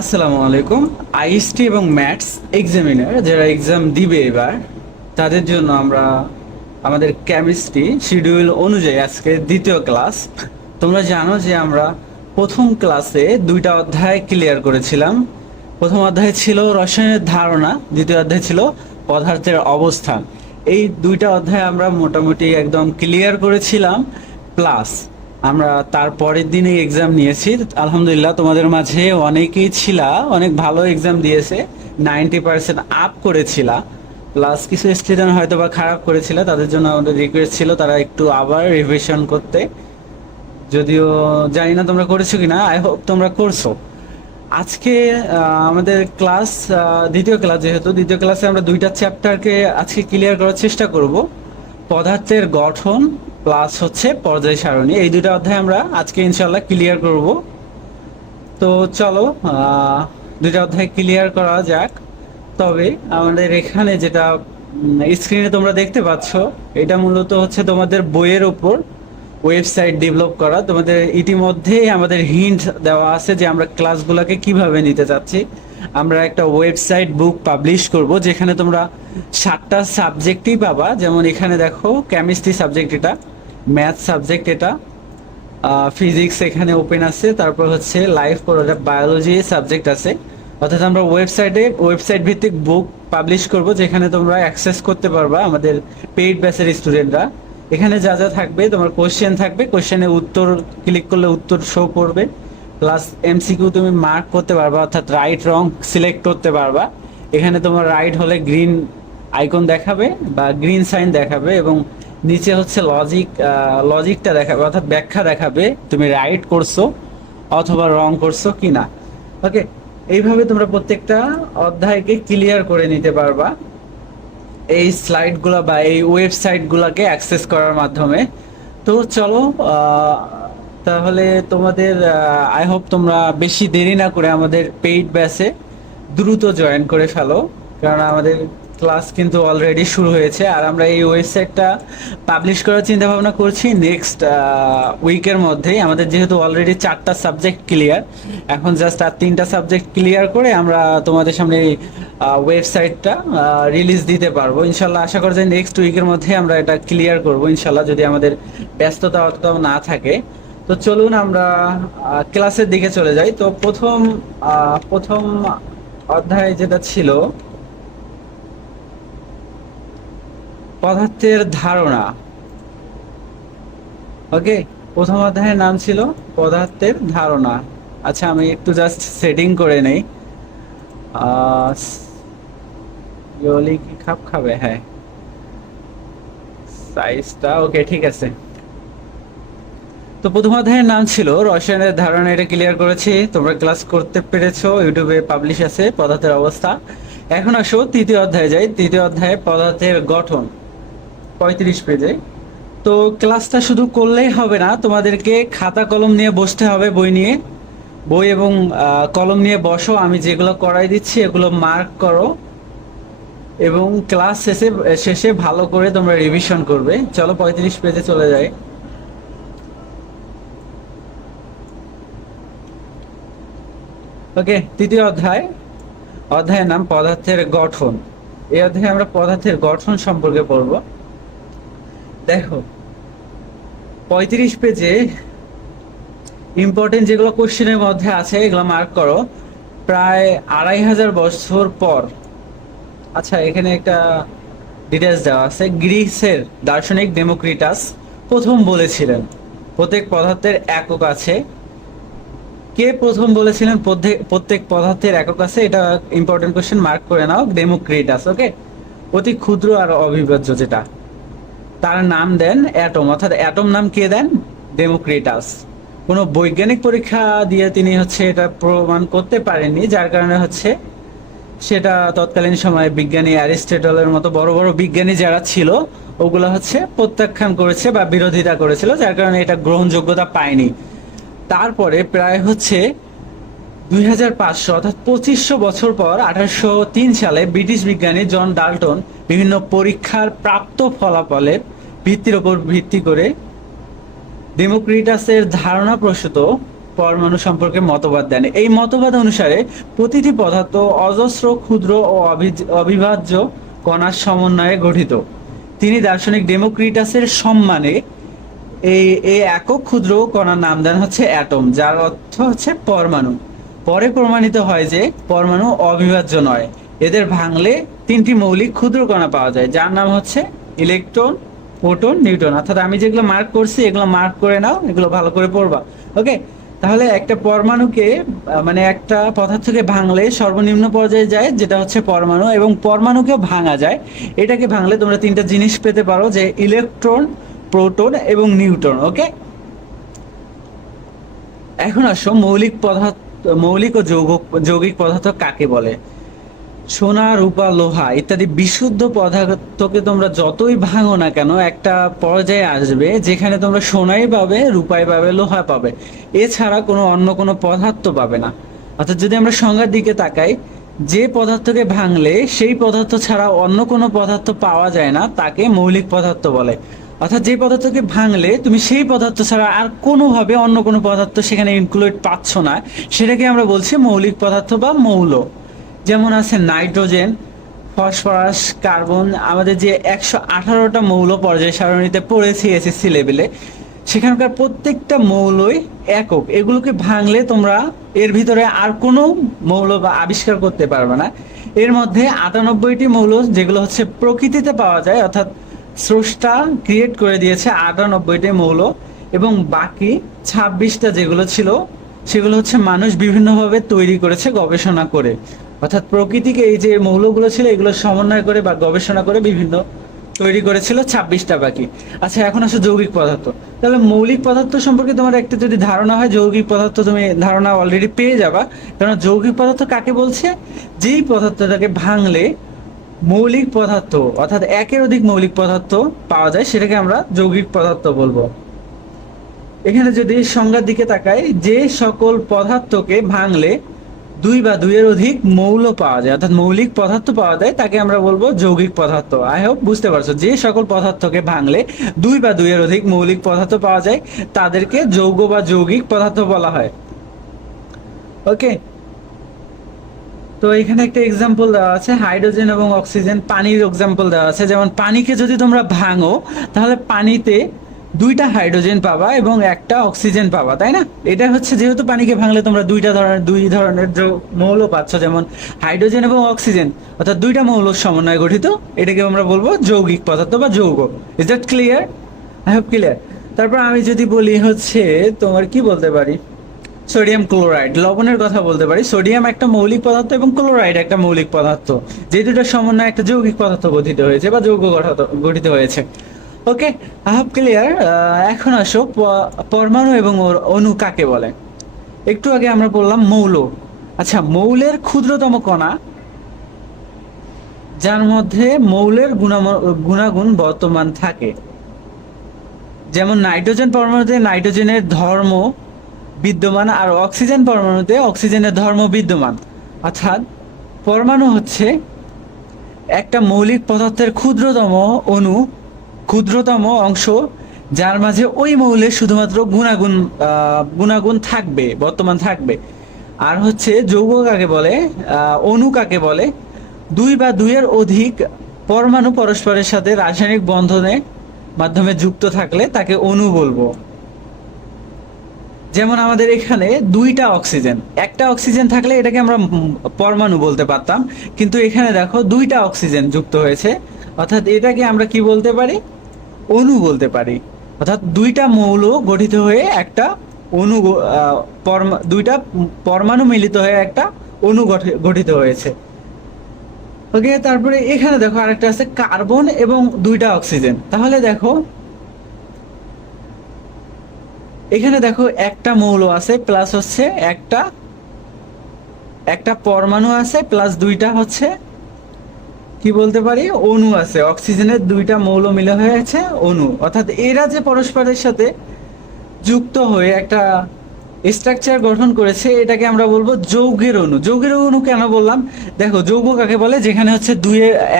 আসসালামু আলাইকুম। আইএসটি এবং ম্যাথস এক্সামিনার যারা এক্সাম দিবে এবার তাদের জন্য আমরা আমাদের কেমিস্ট্রি শিডিউল অনুযায়ী আজকে দ্বিতীয় ক্লাস। তোমরা জানো যে আমরা প্রথম ক্লাসে দুইটা অধ্যায় ক্লিয়ার করেছিলাম। প্রথম অধ্যায় ছিল রসায়নের ধারণা, দ্বিতীয় অধ্যায় ছিল পদার্থের অবস্থান। এই দুইটা অধ্যায় আমরা মোটামুটি একদম ক্লিয়ার করেছিলাম। প্লাস আমরা তার পরের দিনে এক্সাম নিয়েছি। আলহামদুলিল্লাহ তোমাদের মাঝে অনেকেই ছিলা, অনেক ভালো এক্সাম দিয়েছে, 90% আপ করেছিলা। প্লাস কিছু স্টুডেন্ট হয়তো বা খারাপ করেছিল, তাদের জন্য আমাদের রিকোয়েস্ট ছিল তারা একটু আবার রিভিশন করতে। যদিও জানি না তোমরা করেছো কিনা, আই হোপ তোমরা করছো। আজকে আমাদের ক্লাস দ্বিতীয় ক্লাস, যেহেতু দ্বিতীয় ক্লাসে আমরা দুইটা চ্যাপ্টারকে আজকে ক্লিয়ার করার চেষ্টা করব। পদার্থের গঠন প্লাস হচ্ছে পর্যায় সারণী, এই দুইটা অধ্যায় আমরা আজকে ইনশাল্লাহ ক্লিয়ার করব। তো চলো দুইটা অধ্যায় ক্লিয়ার করা যাক। তবে আমাদের এখানে যেটা স্ক্রিনে তোমরা দেখতে পাচ্ছ, এটা মূলত হচ্ছে তোমাদের বইয়ের উপর ওয়েবসাইট ডেভেলপ করা। তোমাদের ইতিমধ্যেই আমাদের হিন্ট দেওয়া আছে যে আমরা ক্লাসগুলোকে কিভাবে নিতে চাচ্ছি। আমরা একটা ওয়েবসাইট বুক পাবলিশ করব যেখানে তোমরা 7টা সাবজেক্টই পাবা। যেমন এখানে দেখো, কেমিস্ট্রি সাবজেক্ট এটা, ম্যাথ সাবজেক্ট এটা, ফিজিক্স এখানে ওপেন আছে, তারপর হচ্ছে লাইফ বায়োলজি সাবজেক্ট আছে। অর্থাৎ আমরা ওয়েবসাইট ভিত্তিক বুক পাবলিশ করব যেখানে তোমরা অ্যাক্সেস করতে পারবা আমাদের পেইড ব্যাচের স্টুডেন্টরা। এখানে যা যা থাকবে, তোমার কোশ্চেন থাকবে, কোশ্চেনের উত্তর ক্লিক করলে উত্তর শো করবে। প্লাস এমসিকিউ তুমি মার্ক করতে পারবা, অর্থাৎ রাইট রং সিলেক্ট করতে পারবা। এখানে তোমার রাইট হলে গ্রিন আইকন দেখাবে বা গ্রিন সাইন দেখাবে, এবং নিচে হচ্ছে লজিকটা দেখাবে, অর্থাৎ ব্যাখ্যা দেখাবে তুমি রাইট করছো অথবা রং করছো কিনা। ওকে, এইভাবে তোমরা প্রত্যেকটা অধ্যায়কে ক্লিয়ার করে নিতে পারবা এই স্লাইডগুলো বা এই ওয়েবসাইটগুলোকে অ্যাক্সেস করার মাধ্যমে। তো চলো, তাহলে তোমাদের আই হোপ তোমরা বেশি দেরি না করে আমাদের পেইড ব্যাচে দ্রুত জয়েন করে ফেলো, কারণ আমাদের ক্লাস কিন্তু অলরেডি শুরু হয়েছে। আর আমরা এই ওয়েবসাইটটা পাবলিশ করার চিন্তা ভাবনা করছি নেক্সট উইকের মধ্যেই। আমাদের যেহেতু অলরেডি 4টা সাবজেক্ট ক্লিয়ার, এখন জাস্ট আর 3টা সাবজেক্ট ক্লিয়ার করে আমরা তোমাদের সামনে ওয়েবসাইটটা রিলিজ দিতে পারবো ইনশাল্লাহ। আশা করি যে নেক্সট উইকের মধ্যে আমরা এটা ক্লিয়ার করবো ইনশাল্লাহ, যদি আমাদের ব্যস্ততা অতটাও না থাকে। তো চলুন আমরা ক্লাসের দিকে চলে যাই। তো প্রথম অধ্যায় যেটা ছিল পদার্থের ধারণা। ওকে, প্রথম অধ্যায়ের নাম ছিল পদার্থের ধারণা। আচ্ছা, আমি একটু জাস্ট সেটিং করে নেই। ইয়োলি কি খাপ খাবে? হ্যাঁ, সাইজটা ওকে, ঠিক আছে। তো প্রথম অধ্যায়ের নাম ছিল রসায়নের ধারণা, এটা ক্লিয়ার করেছি, তোমরা ক্লাস করতে পেরেছো, ইউটিউবে পাবলিশ আছে পদার্থের অবস্থা। এখন আসো তৃতীয় অধ্যায়ে যাই। তৃতীয় অধ্যায়ে পদার্থের গঠন, 35 পেজে। তো ক্লাসটা শুধু করলেই হবে না, তোমাদেরকে খাতা কলম নিয়ে বসতে হবে। বই এবং কলম নিয়ে বসো, আমি যেগুলো করাই দিচ্ছি এগুলো মার্ক করো, এবং ক্লাস শেষে শেষে ভালো করে তোমরা রিভিশন করবে। চলো 35 পেজে চলে যাই। ওকে, তৃতীয় অধ্যায়ের নাম পদার্থের গঠন। এই অধ্যায়ে আমরা পদার্থের গঠন সম্পর্কে পড়ব। দেখো, 35 পেজে ইম্পর্টেন্ট যেগুলো কোশ্চেনের মধ্যে আছে এগুলো মার্ক করো। প্রায় 2500 বছর পর, আচ্ছা এখানে একটা ডিটেলস দেওয়া আছে, গ্রিসের দার্শনিক ডেমোক্রিটাস প্রথম বলেছিলেন প্রত্যেক পদার্থের একক আছে। কে প্রথম বলেছিলেন প্রত্যেক পদার্থের একক আছে? এটা ইম্পর্টেন্ট কোশ্চেন, মার্ক করে নাও, ডেমোক্রিটাস। ওকে, অতি ক্ষুদ্র আর অবিভাজ্য যেটা, তার নাম দেন অ্যাটম, অর্থাৎ অ্যাটম নাম কে দেন? ডেমোক্রিটাস। কোনো বৈজ্ঞানিক পরীক্ষা দিয়ে তিনি হচ্ছে এটা প্রমাণ করতে পারেননি, যার কারণে হচ্ছে সেটা তৎকালীন সময়ে বিজ্ঞানী অ্যারিস্টটলের মতো বড় বড় বিজ্ঞানী যারা ছিল ওগুলো হচ্ছে প্রত্যাখ্যান করেছে বা বিরোধিতা করেছিল, যার কারণে এটা গ্রহণযোগ্যতা পায়নি। তারপরে প্রায় হচ্ছে 2500 অর্থাৎ 2500 বছর পর 1803 সালে ব্রিটিশ বিজ্ঞানী জন ডাল্টন বিভিন্ন পরীক্ষার প্রাপ্ত ফলাফলের ভিত্তির উপর ভিত্তি করে ডেমোক্রিটাসের ধারণা পরমাণু সম্পর্কে মতবাদ দেন। এই মতবাদ অনুসারে প্রতিটি পদার্থ অজস্র ক্ষুদ্র ও অবিভাজ্য কণার সমন্বয়ে গঠিত। তিনি দার্শনিক ডেমোক্রিটাসের সম্মানে এই এই একক ক্ষুদ্র কণার নাম দেন হচ্ছে অ্যাটম, যার অর্থ হচ্ছে পরমাণু। পরে প্রমাণিত হয় যে পরমাণু অবিভাজ্য নয়, এদের ভাঙলে তিনটি মৌলিক ক্ষুদ্র কণা পাওয়া যায়, যার নাম হচ্ছে ইলেকট্রন, প্রোটন, নিউট্রন। অর্থাৎ আমি যেগুলো মার্ক করছি এগুলো মার্ক করে নাও, এগুলো ভালো করে পড়বা। ওকে, তাহলে একটা পরমাণুকে মানে একটা পদার্থকে ভাঙলে সর্বনিম্ন পর্যায়ে যায় যেটা হচ্ছে পরমাণু, এবং পরমাণুকেও ভাঙা যায়। এটাকে ভাঙলে তোমরা তিনটা জিনিস পেতে পারো, যে ইলেকট্রন, প্রোটন এবং নিউট্রন। ওকে, এখন আসো মৌলিক পদার্থ, মৌলিক ও যৌগিক পদার্থ কাকে বলে। সোনা, রূপা, লোহা ইত্যাদি বিশুদ্ধ পদার্থকে তোমরা যতই ভাঙো না কেন, একটা পর্যায়ে আসবে যেখানে তোমরা সোনাই পাবে, রূপাই পাবে, লোহা পাবে, এছাড়া অন্য কোনো পদার্থ পাবে না। অর্থাৎ যদি আমরা সংজ্ঞার দিকে তাকাই, যে পদার্থকে ভাঙলে সেই পদার্থ ছাড়া অন্য কোনো পদার্থ পাওয়া যায় না তাকে মৌলিক পদার্থ বলে। অর্থাৎ যে পদার্থকে ভাঙলে তুমি সেই পদার্থ ছাড়া আর কোনোভাবে অন্য কোনো পদার্থ সেখানে ইনক্লুড পাচ্ছ না, সেটাকে আমরা বলছি মৌলিক পদার্থ বা মৌল। যেমন আছে নাইট্রোজেন, ফসফরাস, কার্বন, আমাদের যে 118টা মৌল পর্যায় সারণীতে পড়েছি এসএসসি লেভেলে, সেখানকার প্রত্যেকটা মৌলই একক। এগুলোকে ভাঙলে তোমরা এর ভিতরে আর কোনো মৌল বা আবিষ্কার করতে পারবে না। এর মধ্যে 98টি মৌল যেগুলো হচ্ছে প্রকৃতিতে পাওয়া যায়, অর্থাৎ স্রষ্টা ক্রিয়েট করে দিয়েছে 98টি মৌল, এবং বাকি 26টা যেগুলো ছিল সেগুলো হচ্ছে মানুষ বিভিন্নভাবে তৈরি করেছে গবেষণা করে। অর্থাৎ প্রকৃতিকে এই যে মৌলগুলো ছিল এগুলো সমন্বয় করে বা গবেষণা করে বিভিন্ন তৈরি করেছিল 26টা বাকি। আচ্ছা, এখন আসলে যৌগিক পদার্থ। তাহলে মৌলিক পদার্থ সম্পর্কে তোমার একটা যদি ধারণা হয়, যৌগিক পদার্থ তুমি ধারণা অলরেডি পেয়ে যাবা। কারণ যৌগিক পদার্থ কাকে বলছে, যেই পদার্থটাকে ভাঙলে মৌলিক পদার্থ অর্থাৎ একের অধিক মৌলিক পদার্থ পাওয়া যায় সেটাকে আমরা যৌগিক পদার্থ বলবো। এখানে যদি সংজ্ঞার দিকে তাকাই, যে সকল পদার্থকে ভাঙলে দুই বা দুইয়ের অধিক মৌল পাওয়া যায়, অর্থাৎ মৌলিক পদার্থ পাওয়া যায়, তাকে আমরা বলবো যৌগিক পদার্থ। আই হোপ বুঝতে পারছো, যে সকল পদার্থকে ভাঙলে দুই বা দুইয়ের অধিক মৌলিক পদার্থ পাওয়া যায় তাদেরকে যৌগ বা যৌগিক পদার্থ বলা হয়। ওকে, তো এখানে একটা এক্সাম্পল দেওয়া আছে, হাইড্রোজেন এবং অক্সিজেন, পানির এক্সাম্পল দেওয়া আছে। যেমন পানিকে যদি তোমরা ভাঙো তাহলে পানিতে দুইটা হাইড্রোজেন পাবা এবং একটা অক্সিজেন পাবা, তাই না? এটা হচ্ছে যেহেতু পানিকে ভাঙলে তোমরা দুই ধরনের মৌল পাচ্ছ, যেমন হাইড্রোজেন এবং অক্সিজেন, অর্থাৎ দুইটা মৌলের সমন্বয়ে গঠিত, এটাকে আমরা বলবো যৌগিক পদার্থ বা যৌগ। Is that clear? I hope clear. তারপর আমি যদি বলি হচ্ছে তোমার কি বলতে পারি, সোডিয়াম ক্লোরাইড, লবণের কথা বলতে পারি। সোডিয়াম একটা মৌলিক পদার্থ এবং ক্লোরাইড একটা মৌলিক পদার্থ, যে দুটোর সমন্বয়ে একটা যৌগিক পদার্থ গঠিত হয়েছে বা যৌগ গঠিত হয়েছে। ওকে, আই হ্যাভ ক্লিয়ার। এখন আসো পরমাণু এবং ওর অণু কাকে বলে। একটু আগে আমরা বললাম মৌল। আচ্ছা, মৌলের ক্ষুদ্রতম কণা যার মধ্যে মৌলের গুণাগুণ বর্তমান থাকে, যেমন নাইট্রোজেন পরমাণুতে নাইট্রোজেনের ধর্ম বিদ্যমান আর অক্সিজেন পরমাণুতে অক্সিজেনের ধর্ম বিদ্যমান। অর্থাৎ পরমাণু হচ্ছে একটা মৌলিক পদার্থের ক্ষুদ্রতম অণু, ক্ষুদ্রতম অংশ, যার মাঝে ওই মৌলের শুধুমাত্র গুণাগুণ থাকবে, বর্তমান থাকবে। আর হচ্ছে যৌগ কাকে বলে, অণু কাকে বলে, দুই বা দুইয়ের অধিক পরমাণু পরস্পরের সাথে রাসায়নিক বন্ধনের মাধ্যমে যুক্ত থাকলে তাকে অণু বলবো। যেমন আমাদের এখানে দুইটা অক্সিজেন, একটা অক্সিজেন থাকলে এটাকে আমরা পরমাণু বলতে পারতাম, কিন্তু এখানে দেখো দুইটা অক্সিজেন যুক্ত হয়েছে, অর্থাৎ এটাকে আমরা কি বলতে পারি, অণু বলতে পারি। অর্থাৎ দুইটা মৌল গঠিত হয়ে একটা অণু, দুইটা পরমাণু মিলিত হয়ে একটা অণু গঠিত হয়েছে। ওকে, তারপরে এখানে দেখো আরেকটা আছে কার্বন এবং দুইটা অক্সিজেন। তাহলে দেখো এখানে দেখো একটা মৌল আছে প্লাস হচ্ছে একটা পরমাণু আছে প্লাস দুইটা হচ্ছে কি বলতে পারি অণু আছে। অক্সিজেনের দুইটা মৌল মিলে হয়েছে অণু, অর্থাৎ এরা যে পরস্পরের সাথে যুক্ত হয়ে একটা স্ট্রাকচার গঠন করেছে, এটাকে আমরা বলবো যৌগের অণু। যৌগের অণু কেন বললাম, দেখো যৌগ কাকে বলে, যেখানে হচ্ছে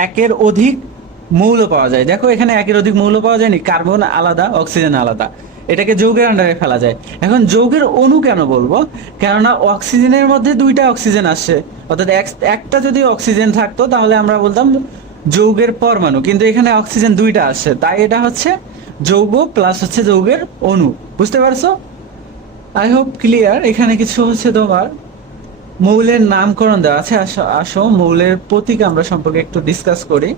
একের অধিক মৌল পাওয়া যায়। দেখো এখানে একের অধিক মৌল পাওয়া যায়নি, কার্বন আলাদা অক্সিজেন আলাদা, এটাকে যৌগের আন্ডারে ফেলা যায়। এখন যৌগের অণু কেন বলবো? কেননা অক্সিজেনের মধ্যে দুইটা অক্সিজেন আসে, অর্থাৎ একটা যদি অক্সিজেন থাকতো তাহলে আমরা বলতাম যৌগের পরমাণু, কিন্তু এখানে অক্সিজেন দুইটা আসে, তাই এটা হচ্ছে যৌগ প্লাস হচ্ছে যৌগের অণু। বুঝতে পারছো? I hope clear. এখানে কিছু হচ্ছে তোমার মৌলের নামকরণ দেওয়া আছে। আসো আসো মৌলের প্রতীক আমরা সম্পর্কে একটু ডিসকাস করি।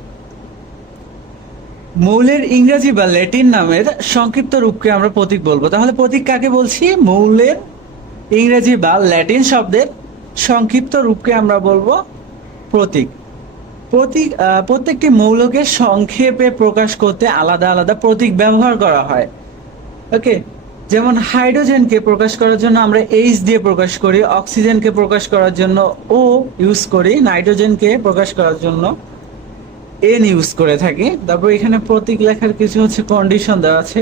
মৌলের ইংরেজি বা ল্যাটিন নামের সংক্ষিপ্ত রূপকে আমরা প্রতীক বলবো। তাহলে প্রতীক কাকে বলছি? মৌলের ইংরেজি বা ল্যাটিন শব্দের সংক্ষিপ্ত রূপকে আমরা বলবো প্রতীক। প্রতীক প্রত্যেকটি মৌলকে সংক্ষেপে প্রকাশ করতে আলাদা আলাদা প্রতীক ব্যবহার করা হয়। ওকে, যেমন হাইড্রোজেনকে প্রকাশ করার জন্য আমরা এইচ দিয়ে প্রকাশ করি, অক্সিজেনকে প্রকাশ করার জন্য ও ইউজ করি, নাইট্রোজেনকে প্রকাশ করার জন্য এন ইউজ করে থাকি। তারপর এখানে প্রতীক লেখার কিছু হচ্ছে কন্ডিশন দেওয়া আছে,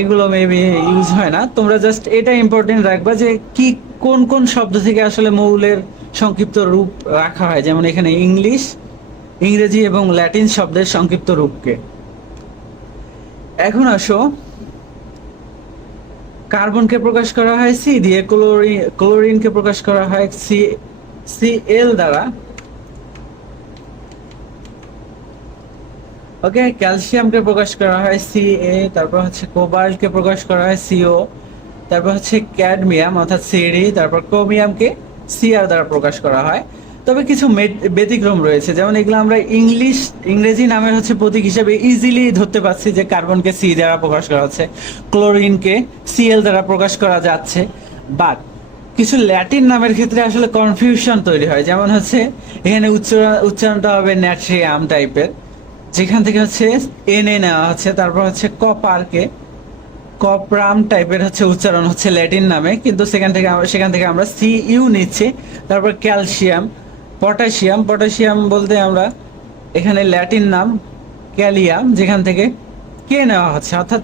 এগুলো মেবি ইউজ হয় না। তোমরা জাস্ট এটা ইম্পর্টেন্ট রাখবা যে কি কোন কোন শব্দ থেকে আসলে মৌলের সংক্ষিপ্ত রূপ রাখা হয়, যেমন এখানে ইংরেজি এবং ল্যাটিন শব্দের সংক্ষিপ্ত রূপকে। এখন আসো, কার্বনকে প্রকাশ করা হয় সি দিয়ে, ক্লোরিনকে প্রকাশ করা হয় সি দ্বারা। ওকে, ক্যালসিয়ামকে প্রকাশ করা হয় Ca, তারপর হচ্ছে কোবাল্টকে প্রকাশ করা হয় Co, তারপর হচ্ছে ক্যাডমিয়াম অর্থাৎ Cd, তারপর ক্রোমিয়ামকে Cr দ্বারা প্রকাশ করা হয়। তবে কিছু ব্যতিক্রম রয়েছে, যেমন এগুলো আমরা ইংরেজি নামের হচ্ছে প্রতীক হিসেবে ইজিলি ধরতে পারছি যে কার্বনকে সি দ্বারা প্রকাশ করা হচ্ছে, ক্লোরিনকে Cl দ্বারা প্রকাশ করা যাচ্ছে। বাট কিছু ল্যাটিন নামের ক্ষেত্রে আসলে কনফিউশন তৈরি হয়, যেমন হচ্ছে এখানে উচ্চারণটা হবে ন্যাট্রিয়াম টাইপের, যেখান থেকে হচ্ছে এন এ নেওয়া হচ্ছে, তারপর হচ্ছে কপরাম টাইপের হচ্ছে উচ্চারণ হচ্ছে ল্যাটিন নামে, কিন্তু সেখান থেকে আমরা সি ইউ নিচ্ছি। তারপর ক্যালসিয়াম, পটাশিয়াম বলতে আমরা এখানে ল্যাটিন নাম ক্যালিয়াম, যেখান থেকে কে নেওয়া হচ্ছে। অর্থাৎ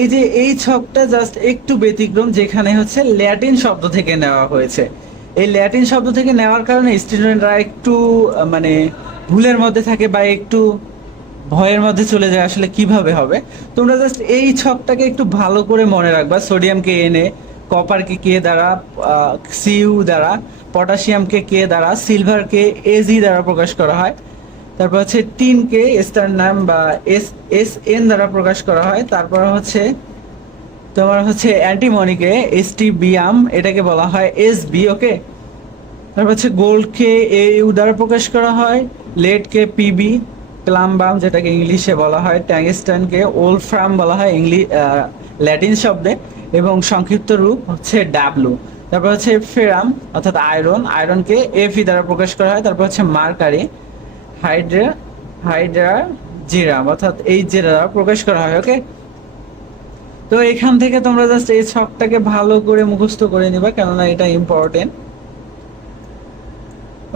এই যে এই ছকটা জাস্ট একটু ব্যতিক্রম, যেখানে হচ্ছে ল্যাটিন শব্দ থেকে নেওয়া হয়েছে। এই ল্যাটিন শব্দ থেকে নেওয়ার কারণে স্টুডেন্টরা একটু মানে ভুলের মধ্যে থাকে বা একটু ভয়ের মধ্যে চলে যায় আসলে কিভাবে হবে। তোমরা জাস্ট এই ছকটাকে একটু ভালো করে মনে রাখবা। সোডিয়ামকে এনে, কপারকে কে দ্বারা, সিইউ দ্বারা, পটাশিয়ামকে কে দ্বারা, সিলভারকে এজি দ্বারা প্রকাশ করা হয়। তারপর হচ্ছে টিনকে স্টারনাম বা এস এন দ্বারা প্রকাশ করা হয়। তারপর হচ্ছে তোমার হচ্ছে অ্যান্টিমনিকে এসটিবিয়াম, এটাকে বলা হয় এসবি। ওকে, তারপর হচ্ছে গোল্ডকে এ ইউ দ্বারা প্রকাশ করা হয়, লেডকে পিবি, প্লাম্বাম যেটাকে ইংলিশে বলা হয়, ট্যাংস্টানকে ওলফ্রাম বলা হয় ল্যাটিন শব্দে, এবং সংক্ষিপ্ত রূপ হচ্ছে ডাব্লু। তারপর হচ্ছে ফেরাম অর্থাৎ আয়রনকে এফি দ্বারা প্রকাশ করা হয়। তারপর হচ্ছে মার্কারি, হাইড্রা জিরাম অর্থাৎ এইচ দ্বারা প্রকাশ করা হয়। ওকে, তো এখান থেকে তোমরা জাস্ট এই ছকটাকে ভালো করে মুখস্থ করে নিবা, কেননা এটা ইম্পর্টেন্ট।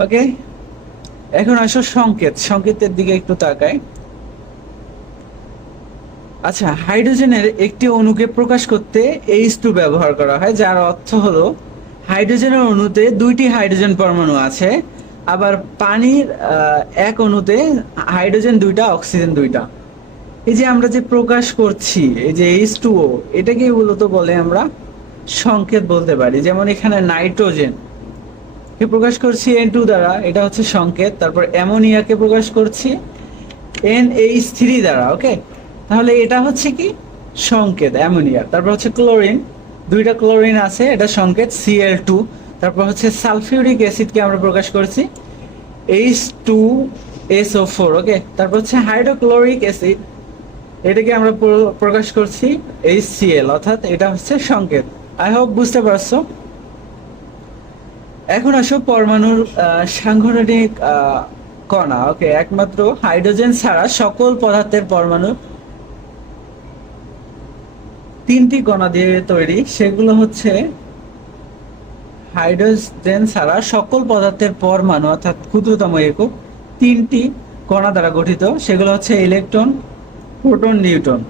ওকে, এখন আসো সংকেতের দিকে একটু তাকাই। আচ্ছা, হাইড্রোজেনের একটি অণুকে প্রকাশ করতে H2 ব্যবহার করা হয়, যার অর্থ হলো হাইড্রোজেনের অণুতে দুইটি হাইড্রোজেন পরমাণু আছে, আবার পানির এক অণুতে হাইড্রোজেন দুইটা, অক্সিজেন দুইটা। এই যে আমরা যে প্রকাশ করছি এই যে H2O, এটাকে মূলত বলে আমরা সংকেত বলতে পারি। যেমন এখানে নাইট্রোজেন কে প্রকাশ করছি N2 দ্বারা, এটা হচ্ছে সংকেত। তারপর অ্যামোনিয়াকে প্রকাশ করছি NH3 দ্বারা। ওকে, তাহলে এটা হচ্ছে কি সংকেত অ্যামোনিয়া। তারপর হচ্ছে ক্লোরিন, দুইটা ক্লোরিন আছে, এটা সংকেত Cl2। তারপর হচ্ছে সালফিউরিক অ্যাসিডকে আমরা প্রকাশ করছি H2SO4। ওকে, তারপর হচ্ছে হাইড্রোক্লোরিক অ্যাসিড, এটাকে আমরা প্রকাশ করছি HCl, অর্থাৎ এটা হচ্ছে সংকেত। আই হোপ বুঝতে পারছো। এখন আসো পরমাণুর সাংগঠনিক কণা। ওকে, একমাত্র হাইড্রোজেন ছাড়া সকল পদার্থের পরমাণু তিনটি কণা দিয়ে তৈরি, সেগুলো হচ্ছে হাইড্রোজেন ছাড়া সকল পদার্থের পরমাণু অর্থাৎ ক্ষুদ্রতম একক তিনটি কণা দ্বারা গঠিত, সেগুলো হচ্ছে ইলেকট্রন, প্রোটন, নিউট্রন।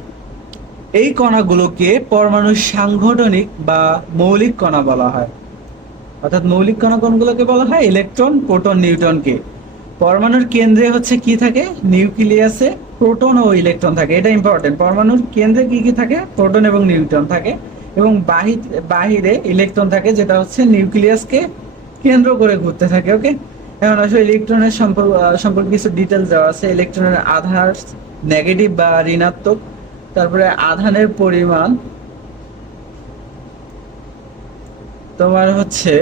এই কণাগুলোকে পরমাণুর সাংগঠনিক বা মৌলিক কণা বলা হয়। অর্থাৎ মৌলিক কণা কোনগুলোকে বলা হয়? ইলেকট্রন, প্রোটন, নিউট্রনকে। পরমাণুর কেন্দ্রে হচ্ছে কি থাকে? নিউক্লিয়াসে প্রোটন ও ইলেকট্রন থাকে, এটা ইম্পর্টেন্ট। পরমাণুর কেন্দ্রে কি কি থাকে? প্রোটন এবং নিউট্রন থাকে, এবং বাহিরে ইলেকট্রন থাকে, যেটা হচ্ছে নিউক্লিয়াসকে কেন্দ্র করে ঘুরতে থাকে। ওকে, এখন আসলে ইলেকট্রনের সম্পর্কে কিছু ডিটেলস দেওয়া আছে। ইলেকট্রনের আধার নেগেটিভ বা ঋণাত্মক, তারপরে আধানের পরিমাণ তোমার হচ্ছে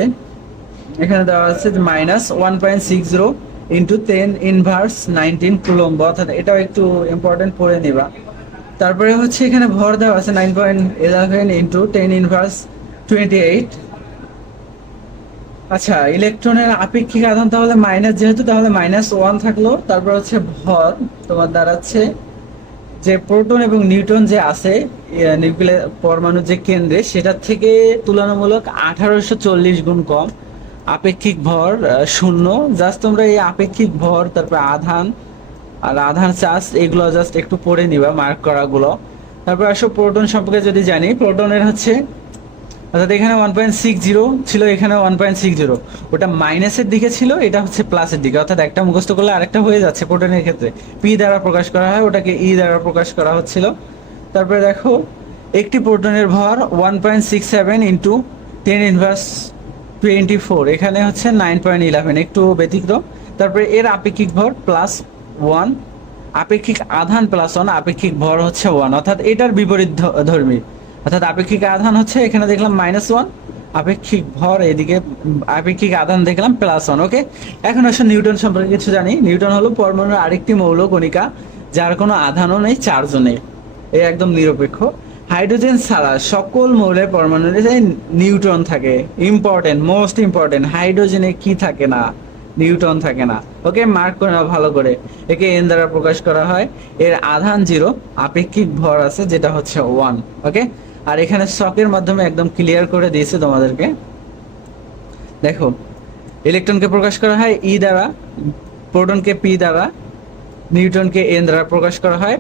এখানে দেওয়া আছে -1.60 ইন্টু 10⁻19 কুলম্ব, অর্থাৎ এটাও একটু ইম্পর্টেন্ট পড়ে নিবা। তারপরে হচ্ছে এখানে ভর দেওয়া আছে 9.11 ইন্টু 10⁻28। আচ্ছা, ইলেকট্রনের আপেক্ষিক আধান তাহলে মাইনাস, যেহেতু তাহলে -1 থাকলো। তারপর হচ্ছে ভর তোমার দাঁড়াচ্ছে যে প্রোটন এবং নিউট্রন যে আছে নিউক্লিয়ার পরমাণুর যে কেন্দ্রে, সেটার থেকে তুলনামূলক 1840 গুণ কম। আপেক্ষিক ভর 0। জাস্ট তোমরা এই আপেক্ষিক ভর, তারপর আধান আর আধান চার্জ, এগুলো জাস্ট একটু পড়ে নিবা, মার্ক করাগুলো। তারপর আসো প্রোটন সম্পর্কে যদি জানি, প্রোটনের হচ্ছে অর্থাৎ এখানে 1.60 ছিল, এখানে 1.60, ওটা মাইনাসের দিকে ছিল, এটা হচ্ছে প্লাসের দিকে। অর্থাৎ একটা মুখস্থ করলে আরেকটা হয়ে যাচ্ছে। প্রোটনের ক্ষেত্রে পি দ্বারা প্রকাশ করা হয়, ওটাকে ই দ্বারা প্রকাশ করা হচ্ছিল। তারপরে দেখো, একটি প্রোটনের ভর 1.67 ইন্টু 10⁻24, এখানে হচ্ছে 9.11, একটু ব্যতিক্রম। তারপরে এর আপেক্ষিক ভর +1, আপেক্ষিক আধান +1, আপেক্ষিক ভর হচ্ছে 1, অর্থাৎ এটার বিপরীত ধর্মী। অর্থাৎ আপেক্ষিক আধান হচ্ছে এখানে দেখলাম -1, আপেক্ষিক ভর এদিকে, আপেক্ষিক আধান দেখলাম +1। ওকে, এখন আসলে নিউটন সম্পর্কে কিছু জানি। নিউটন হলো পরমাণুর আরেকটি মৌল কণিকা, যার কোনো আধানও নেই, চার্জও নেই, এই একদম নিরপেক্ষ। হাইড্রোজেন ছাড়া সকল মৌলের পরমাণুতে নিউট্রন থাকে। ইম্পর্টেন্ট, মোস্ট ইম্পর্টেন্ট, হাইড্রোজেনে কি থাকে না? নিউট্রন থাকে না। ওকে, মার্ক করে নাও ভালো করে। একে এন দ্বারা প্রকাশ করা হয়। এর আধান 0, আপেক্ষিক ভর আছে যেটা হচ্ছে 1। ওকে, আর এখানে শকের মাধ্যমে একদম ক্লিয়ার করে দিয়েছে তোমাদেরকে। দেখো, ইলেকট্রনকে প্রকাশ করা হয় ই দ্বারা, প্রোটনকে পি দ্বারা, নিউট্রনকে এন দ্বারা প্রকাশ করা হয়।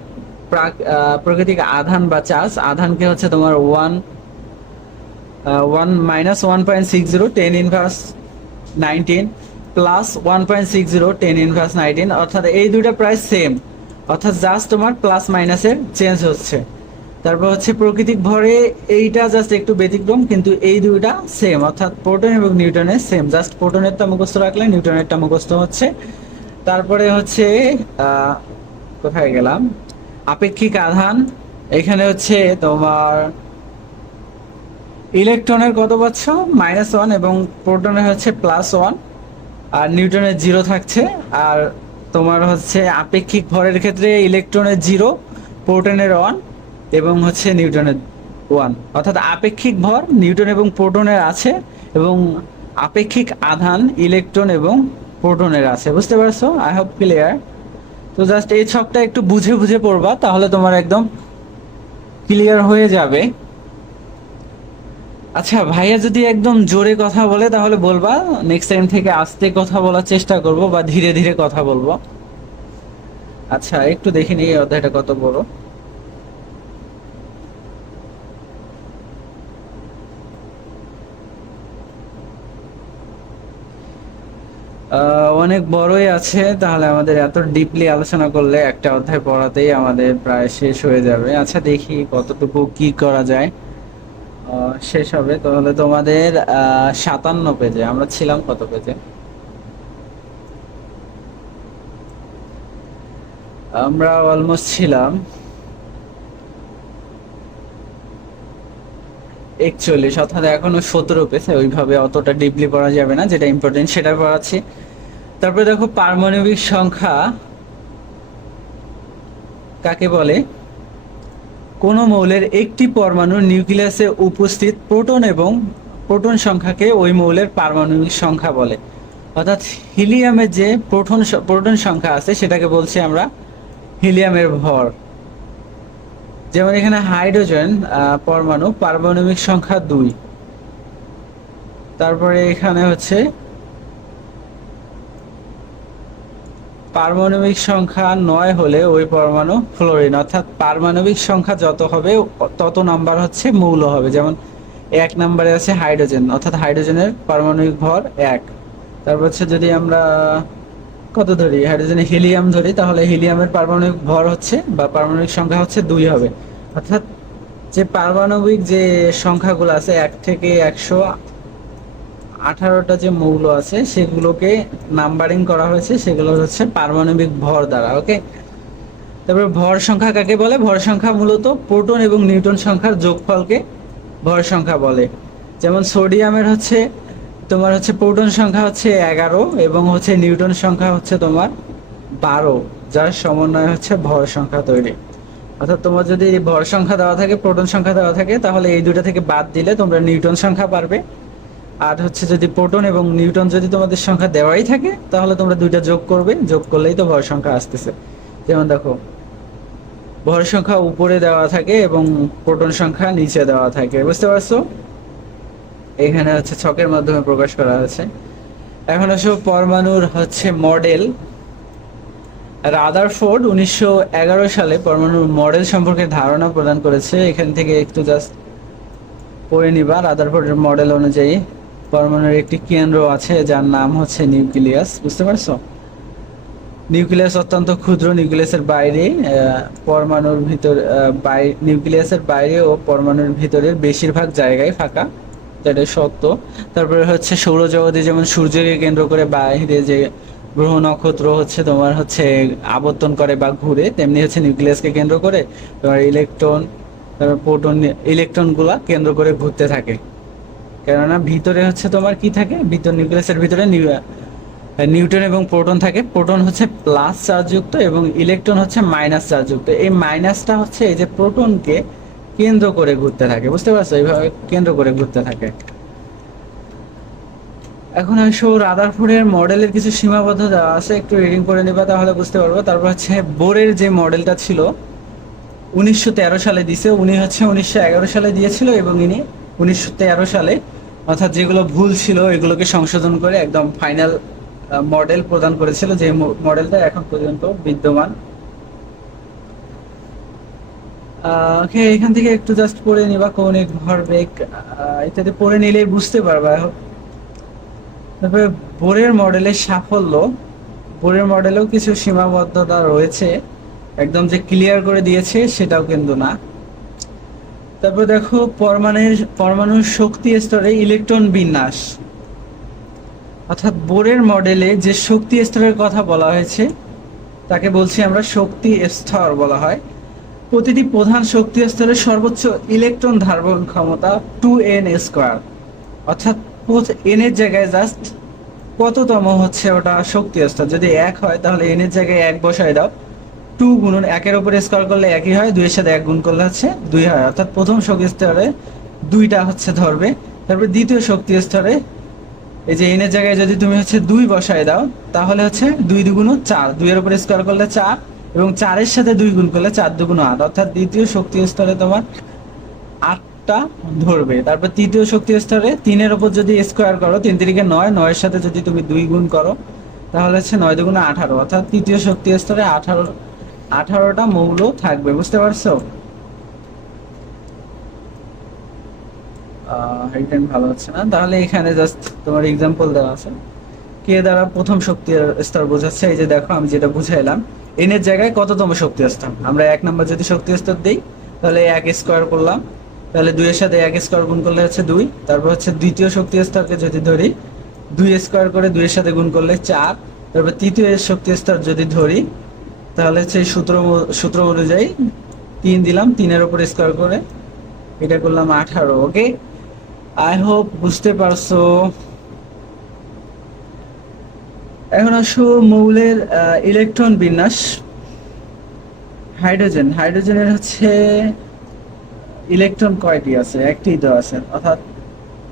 প্রাকৃতিক আধান বা চার্জ, আধানকে হচ্ছে তোমার 1-1.60 10⁻19 +1.60 10⁻19, অর্থাৎ এই দুইটা প্রায় সেম, অর্থাৎ জাস্ট তোমার প্লাস মাইনাসের চেঞ্জ হচ্ছে। তারপর হচ্ছে প্রকৃতিক ভরে এইটা জাস্ট একটু ব্যতিক্রম, কিন্তু এই দুইটা সেম, অর্থাৎ প্রোটন এবং নিউট্রনের সেম, জাস্ট প্রোটনেরটা মুখস্থ রাখলে নিউট্রনেরটা মুখস্থ হচ্ছে। তারপরে হচ্ছে কোথায় গেলাম, আপেক্ষিক আধান, এখানে হচ্ছে তোমার ইলেকট্রনের কত পাচ্ছ? -1, এবং প্রোটনের হচ্ছে +1, আর নিউটনের 0 থাকছে। আর তোমার হচ্ছে আপেক্ষিক ভরের ক্ষেত্রে ইলেকট্রনের 0, প্রোটনের 1, এবং হচ্ছে নিউটনের 1, অর্থাৎ আপেক্ষিক ভর নিউটন এবং প্রোটনের আছে, এবং আপেক্ষিক আধান ইলেকট্রন এবং প্রোটনের আছে। বুঝতে পারছো? I hope clear. তো জাস্ট এই ছকটা একটু বুঝে বুঝে পড়বা, তাহলে তোমার একদম ক্লিয়ার হয়ে যাবে। আচ্ছা, ভাইয়া যদি একদম জোরে কথা বলে তাহলে বলবা, নেক্সট টাইম থেকে আস্তে কথা বলার চেষ্টা করব, বা ধীরে ধীরে কথা বলবো। আচ্ছা, একটু দেখে নিই এই অধ্যায়টা কত বড়। অনেক বড়ই আছে, তাহলে আমাদের এত ডিপলি আলোচনা করলে একটা অধ্যায় পড়াতেই আমাদের প্রায় শেষ হয়ে যাবে। আচ্ছা, দেখি কতটুকু কি করা যায় শেষ হবে। তাহলে তোমাদের 57 পেজে, আমরা ছিলাম কত পেজে? আমরা অলমোস্ট ছিলাম 41, অর্থাৎ এখনো 17 পেজে। ওইভাবে অতটা ডিপলি পড়া যাবে না, যেটা ইম্পর্টেন্ট সেটা পড়াচ্ছি। তারপরে দেখো, পারমাণবিক সংখ্যা কাকে বলে? কোন মৌলের একটি পরমাণুর নিউক্লিয়াসে উপস্থিত প্রোটন এবং প্রোটন সংখ্যাকে ওই মৌলের পারমাণবিক সংখ্যা বলে। অর্থাৎ হিলিয়ামের যে প্রোটন সংখ্যা আছে সেটাকে বলছি আমরা হিলিয়ামের ভর। যেমন এখানে হাইড্রোজেন পরমাণু, পারমাণবিক সংখ্যা 2। তারপরে এখানে হচ্ছে পারমাণবিক সংখ্যা 9 হলে ওই পরমাণু ফ্লোরিন, অর্থাৎ পারমাণবিক সংখ্যা যত হবে তত নাম্বার হচ্ছে মৌল হবে। যেমন 1 নম্বরে আছে হাইড্রোজেন, অর্থাৎ হাইড্রোজেনের পারমাণবিক ভর 1। তারপর হচ্ছে যদি আমরা কত ধরি, হাইড্রোজেনে হিলিয়াম ধরি, তাহলে হিলিয়ামের পারমাণবিক ভর হচ্ছে বা পারমাণবিক সংখ্যা হচ্ছে 2 হবে। অর্থাৎ যে পারমাণবিক যে সংখ্যাগুলো আছে 1 থেকে 118টা যে মৌল আছে সেগুলোকে নাম্বারিং করা হয়েছে, সেগুলো হচ্ছে পারমাণবিক ভর দ্বারা। ওকে, তারপরে ভর সংখ্যা কাকে বলে? ভর সংখ্যা মূলত প্রোটন এবং নিউট্রন সংখ্যার যোগফলকে ভর সংখ্যা বলে। যেমন সোডিয়ামের হচ্ছে তোমার হচ্ছে প্রোটন সংখ্যা হচ্ছে 11 এবং হচ্ছে নিউট্রন সংখ্যা হচ্ছে তোমার 12, যার সমন্বয় হচ্ছে ভর সংখ্যা তৈরি। অর্থাৎ তোমার যদি ভর সংখ্যা দেওয়া থাকে, প্রোটন সংখ্যা দেওয়া থাকে, তাহলে এই দুটো থেকে বাদ দিলে তোমরা নিউটন সংখ্যা পারবে। আর হচ্ছে যদি প্রোটন এবং নিউটন যদি তোমাদের সংখ্যা দেওয়াই থাকে, তাহলে তোমরা দুইটা যোগ করবে, যোগ করলেই তো ভর সংখ্যা আসতেছে। যেমন দেখো, ভর সংখ্যা উপরে দেওয়া থাকে এবং প্রোটন সংখ্যা নিচে দেওয়া থাকে, বুঝতে পারছো? এখানে হচ্ছে ছকের মাধ্যমে প্রকাশ করা হয়েছে। এখন আসো পরমাণুর হচ্ছে মডেল। রাদারফোর্ড 1911 সালে পরমাণুর মডেল সম্পর্কে ধারণা প্রদান করেছে। এখান থেকে একটু জাস্ট পড়ে নিবা। রাদারফোর্ডের মডেল অনুযায়ী পরমাণুর একটি কেন্দ্র আছে যার নাম হচ্ছে নিউক্লিয়াস, বুঝতে পারছো? নিউক্লিয়াস অত্যন্ত ক্ষুদ্র। নিউক্লিয়াসের বাইরে পরমাণুর ভিতর নিউক্লিয়াসের বাইরে ও পরমাণুর ভিতরের বেশিরভাগ জায়গায় ফাঁকা, যেটা সত্য। তারপরে হচ্ছে সৌরজগতে যেমন সূর্যকে কেন্দ্র করে বাইরে যে গ্রহ নক্ষত্র হচ্ছে তোমার হচ্ছে আবর্তন করে বা ঘুরে, তেমনি হচ্ছে নিউক্লিয়াসকে কেন্দ্র করে তোমার ইলেকট্রন, তারপর প্রোটন, ইলেকট্রনগুলা কেন্দ্র করে ঘুরতে থাকে। কেননা ভিতরে হচ্ছে তোমার কি থাকে, ভিতর নিউক্লিয়াসের ভিতরে নিউট্রন এবং প্রোটন থাকে। প্রোটন হচ্ছে প্লাস চার্জযুক্ত এবং ইলেকট্রন হচ্ছে মাইনাস চার্জযুক্ত। এই মাইনাসটা হচ্ছে এই যে প্রোটনকে কেন্দ্র করে ঘুরতে থাকে, বুঝতে পারছো? এইভাবে কেন্দ্র করে ঘুরতে থাকে। এখন আসো রাদারফোর্ডের মডেলের কিছু সীমাবদ্ধতা আছে, একটু রিডিং করে নিবা তাহলে বুঝতে পারবো। তারপর হচ্ছে বোরের যে মডেলটা ছিল 1913 সালে দিছে, উনি হচ্ছে 1911 সালে দিয়েছিল এবং ইনি 1913 সালে, অর্থাৎ যেগুলো ভুল ছিল এগুলোকে সংশোধন করে একদম ফাইনাল মডেল প্রদান করেছিল, যে মডেলটা এখন পর্যন্ত বিদ্যমান। এখান থেকে একটু জাস্ট পড়ে নিবা, কৌণিক ভরবেগ ইত্যাদি পড়ে নিলেই বুঝতে পারবা। তারপরে বোরের মডেলের সাফল্য, বোরের মডেলেও কিছু সীমাবদ্ধতা রয়েছে, একদম যে ক্লিয়ার করে দিয়েছে সেটাও কিন্তু না। তারপর দেখো পরমাণুর শক্তি স্তরে ইলেকট্রন বিন্যাস, অর্থাৎ বোরের মডেলে যে শক্তি স্তরের কথা বলা হয়েছে তাকে বলছি আমরা শক্তি স্তর বলা হয়। প্রতিটি প্রধান শক্তি স্তরের সর্বোচ্চ ইলেকট্রন ধারণ ক্ষমতা 2n², অর্থাৎ এন এর জায়গায় জাস্ট কততম হচ্ছে ওটা শক্তি স্তর। যদি 1 হয় তাহলে এন এর জায়গায় 1 বসায় দাও, 2 গুণন 1-এর উপরে স্কোয়ার করলে 1ই হয়, 2 এর সাথে 1 গুণ করলে হচ্ছে 2 হয়। অর্থাৎ প্রথম শক্তি স্তরে 2টা হচ্ছে ধরবে। তারপর দ্বিতীয় শক্তি স্তরে এই যে এন এর জায়গায় যদি তুমি হচ্ছে 2 বসায় দাও, তাহলে হচ্ছে 2 দুগুণ 4, 2 এর উপরে স্কোয়ার করলে 4 এবং 4 এর সাথে 2 গুণ করলে 4 দুগুণ 8, অর্থাৎ দ্বিতীয় শক্তি স্তরে তোমার 8টা ধরবে। তারপর তৃতীয় শক্তি স্তরে 3 এর উপর যদি স্কোয়ার করো, 3 তিরিকে 9, 9 এর সাথে যদি তুমি 2 গুণ করো তাহলে হচ্ছে 9 দুগুণ 18, অর্থাৎ তৃতীয় শক্তি স্তরে 18টা মৌল থাকবে, বুঝতে পারছো? হেডলাইন ভালো হচ্ছে না, তাহলে এখানে জাস্ট তোমার এক্সাম্পল দেওয়া আছে কে দ্বারা প্রথম শক্তি স্তর বোঝাচ্ছে। এই যে দেখো আমি যেটা বুঝাইলাম, এন এর জায়গায় কততম শক্তি স্তর, আমরা 1 নম্বর যদি শক্তি স্তর দিই তাহলে 1 স্কোয়ার করলাম, তাহলে 2 এর সাথে 1 স্কোয়ার গুণ করলে হচ্ছে 2। তারপর হচ্ছে দ্বিতীয় শক্তি স্তরকে যদি ধরি, 2 স্কোয়ার করে 2 এর সাথে গুণ করলে 4। তারপর তৃতীয় শক্তি স্তর যদি ধরি তাহলে হচ্ছে সূত্র অনুযায়ী 3 দিলাম, 3 এর উপর স্কোয়ার করে এটা করলাম 18। ওকে, আই হোপ বুঝতে পারছো। এখন আসো মৌলের ইলেকট্রন বিন্যাস। হাইড্রোজেনের হচ্ছে ইলেকট্রন কয়টি আছে? একটি তো আছে, অর্থাৎ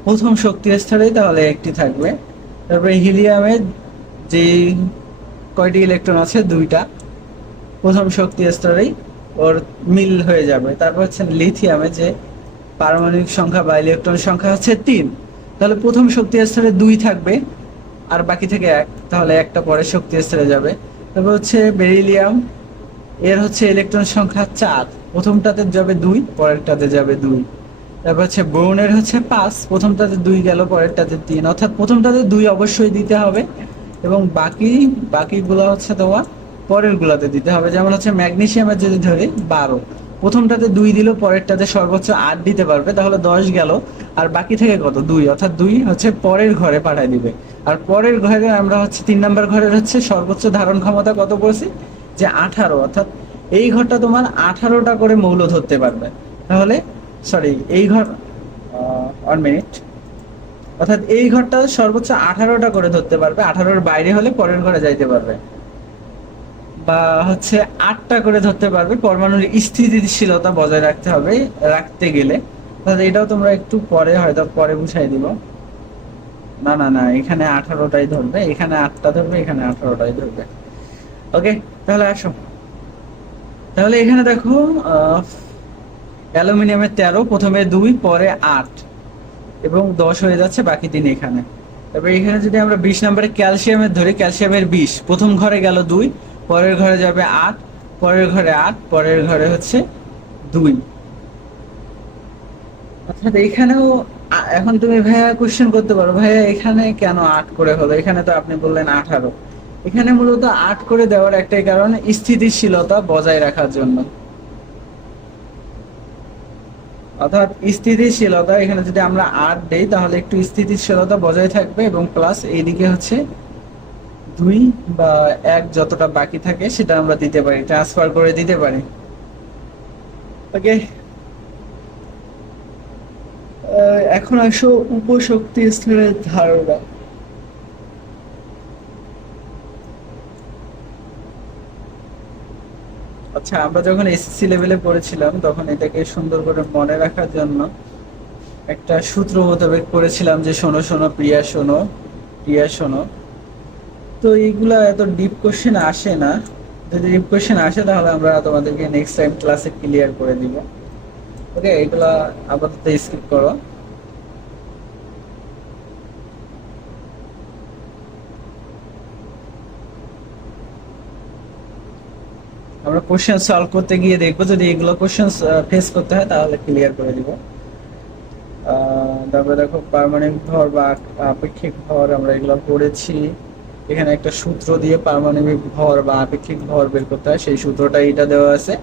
প্রথম শক্তি স্তরেই তাহলে একটি থাকবে। তারপরে হিলিয়ামের যে কয়টি ইলেকট্রন আছে? 2টা, প্রথম শক্তি স্তরেই ওর মিল হয়ে যাবে। তারপর হচ্ছে লিথিয়ামে যে পারমাণবিক সংখ্যা বা ইলেকট্রন সংখ্যা হচ্ছে 3, তাহলে প্রথম শক্তি স্তরে 2 থাকবে আর বাকি থেকে 1, তাহলে একটা পরে শক্তি স্তরে যাবে। তারপর হচ্ছে বেরিলিয়াম, এর হচ্ছে ইলেকট্রন সংখ্যা 4, প্রথমটাতে যাবে 2, পরেরটাতে যাবে 2। তারপর হচ্ছে বোরনের হচ্ছে 5, প্রথমটাতে 2 গেল, পরেরটাতে 3, অর্থাৎ প্রথমটাতে 2 অবশ্যই দিতে হবে এবং বাকিগুলো হচ্ছে তোমার পরের গুলাতে দিতে হবে। যেমন হচ্ছে ম্যাগনেসিয়ামের যদি ধরি 12, প্রথমটাতে 2 দিল, পরেরটাতে সর্বোচ্চ 8 দিতে পারবে, তাহলে 10 গেল। আর বাকি থেকে কত, 2, অর্থাৎ 2 হচ্ছে পরের ঘরে পাঠায় দিবে। আর পরের ঘরে আমরা হচ্ছে 3 নাম্বার ঘরের হচ্ছে সর্বোচ্চ ধারণ ক্ষমতা কত বলছি, যে 18, অর্থাৎ এই ঘরটা তোমার 18টা করে মৌল ধরতে পারবে। তাহলে সরি, এই ঘর 1 মিনিট, অর্থাৎ এই ঘরটা সর্বোচ্চ 18টা করে ধরতে পারবে, 18-র বাইরে হলে পরের ঘরে যাইতে পারবে। বা হচ্ছে 8টা করে ধরতে পারবে, পরমাণুর স্থিতিশীলতা বজায় রাখতে গেলে। তাহলে এটাও তোমরা একটু পরে হয়তো পরে বুঝাই দিব। না না না, এখানে 18টাই ধরবে, এখানে 8টা ধরবে, এখানে 18টাই ধরবে। ওকে, তাহলে আসো। তাহলে এখানে দেখো, অ্যালুমিনিয়ামের 13, প্রথমে 2, পরে 8 এবং 10 হয়ে যাচ্ছে, বাকি 3 এখানে। তবে এখানে যদি আমরা 20 নম্বরে ক্যালসিয়ামের ধরি, ক্যালসিয়ামের 20, প্রথম ঘরে গেল 2, পরের ঘরে যাবে 8, পরের ঘরে 8, পরের ঘরে হচ্ছে 2। অর্থাৎ এখানেও এখন তুমি ভাইয়া কোশ্চেন করতে পারো, ভাইয়া এখানে কেন 8 করে হলো, এখানে তো আপনি বললেন 18। এখানে মূলত 8 করে দেওয়ার একটাই কারণ, স্থিতিশীলতা বজায় রাখার জন্য। অর্থাৎ স্থিতিশীলতা, এখানে যদি আমরা 8 দেই তাহলে একটু স্থিতিশীলতা বজায় থাকবে, এবং প্লাস এইদিকে হচ্ছে 2 বা 1 যতটা বাকি থাকে সেটা আমরা দিতে পারি, ট্রান্সফার করে দিতে পারি। ওকে, এখন আসো উপশক্তি স্তরের ধারণা। আচ্ছা, আমরা যখন এসএসসি লেভেলে পড়েছিলাম তখন এটাকে সুন্দর করে মনে রাখার জন্য একটা সূত্র মোতাবেক করেছিলাম, যে শোনো শোনো প্রিয়া শোনো, প্রিয়া শোনো। তো এইগুলা এত ডিপ কোশ্চেন আসে না, যদি ডিপ কোশ্চেন আসে তাহলে আমরা তোমাদেরকে নেক্সট টাইম ক্লাসে ক্লিয়ার করে দিব। ওকে, এগুলা আপাতত স্কিপ করো। আমরা কোশ্চেন সলভ করতে গিয়ে দেখবো, যদি এগুলো কোশ্চেন ফেস করতে হয় তাহলে ক্লিয়ার করে দিব। তারপরে দেখো পারমাণবিক ভর বা আপেক্ষিক ভর, আমরা এগুলো পড়েছি। এখানে একটা সূত্র দিয়ে পারমাণবিক ভর বা আপেক্ষিক ভর বের করতে হয়, সেই সূত্রটা এটা দেওয়া আছে,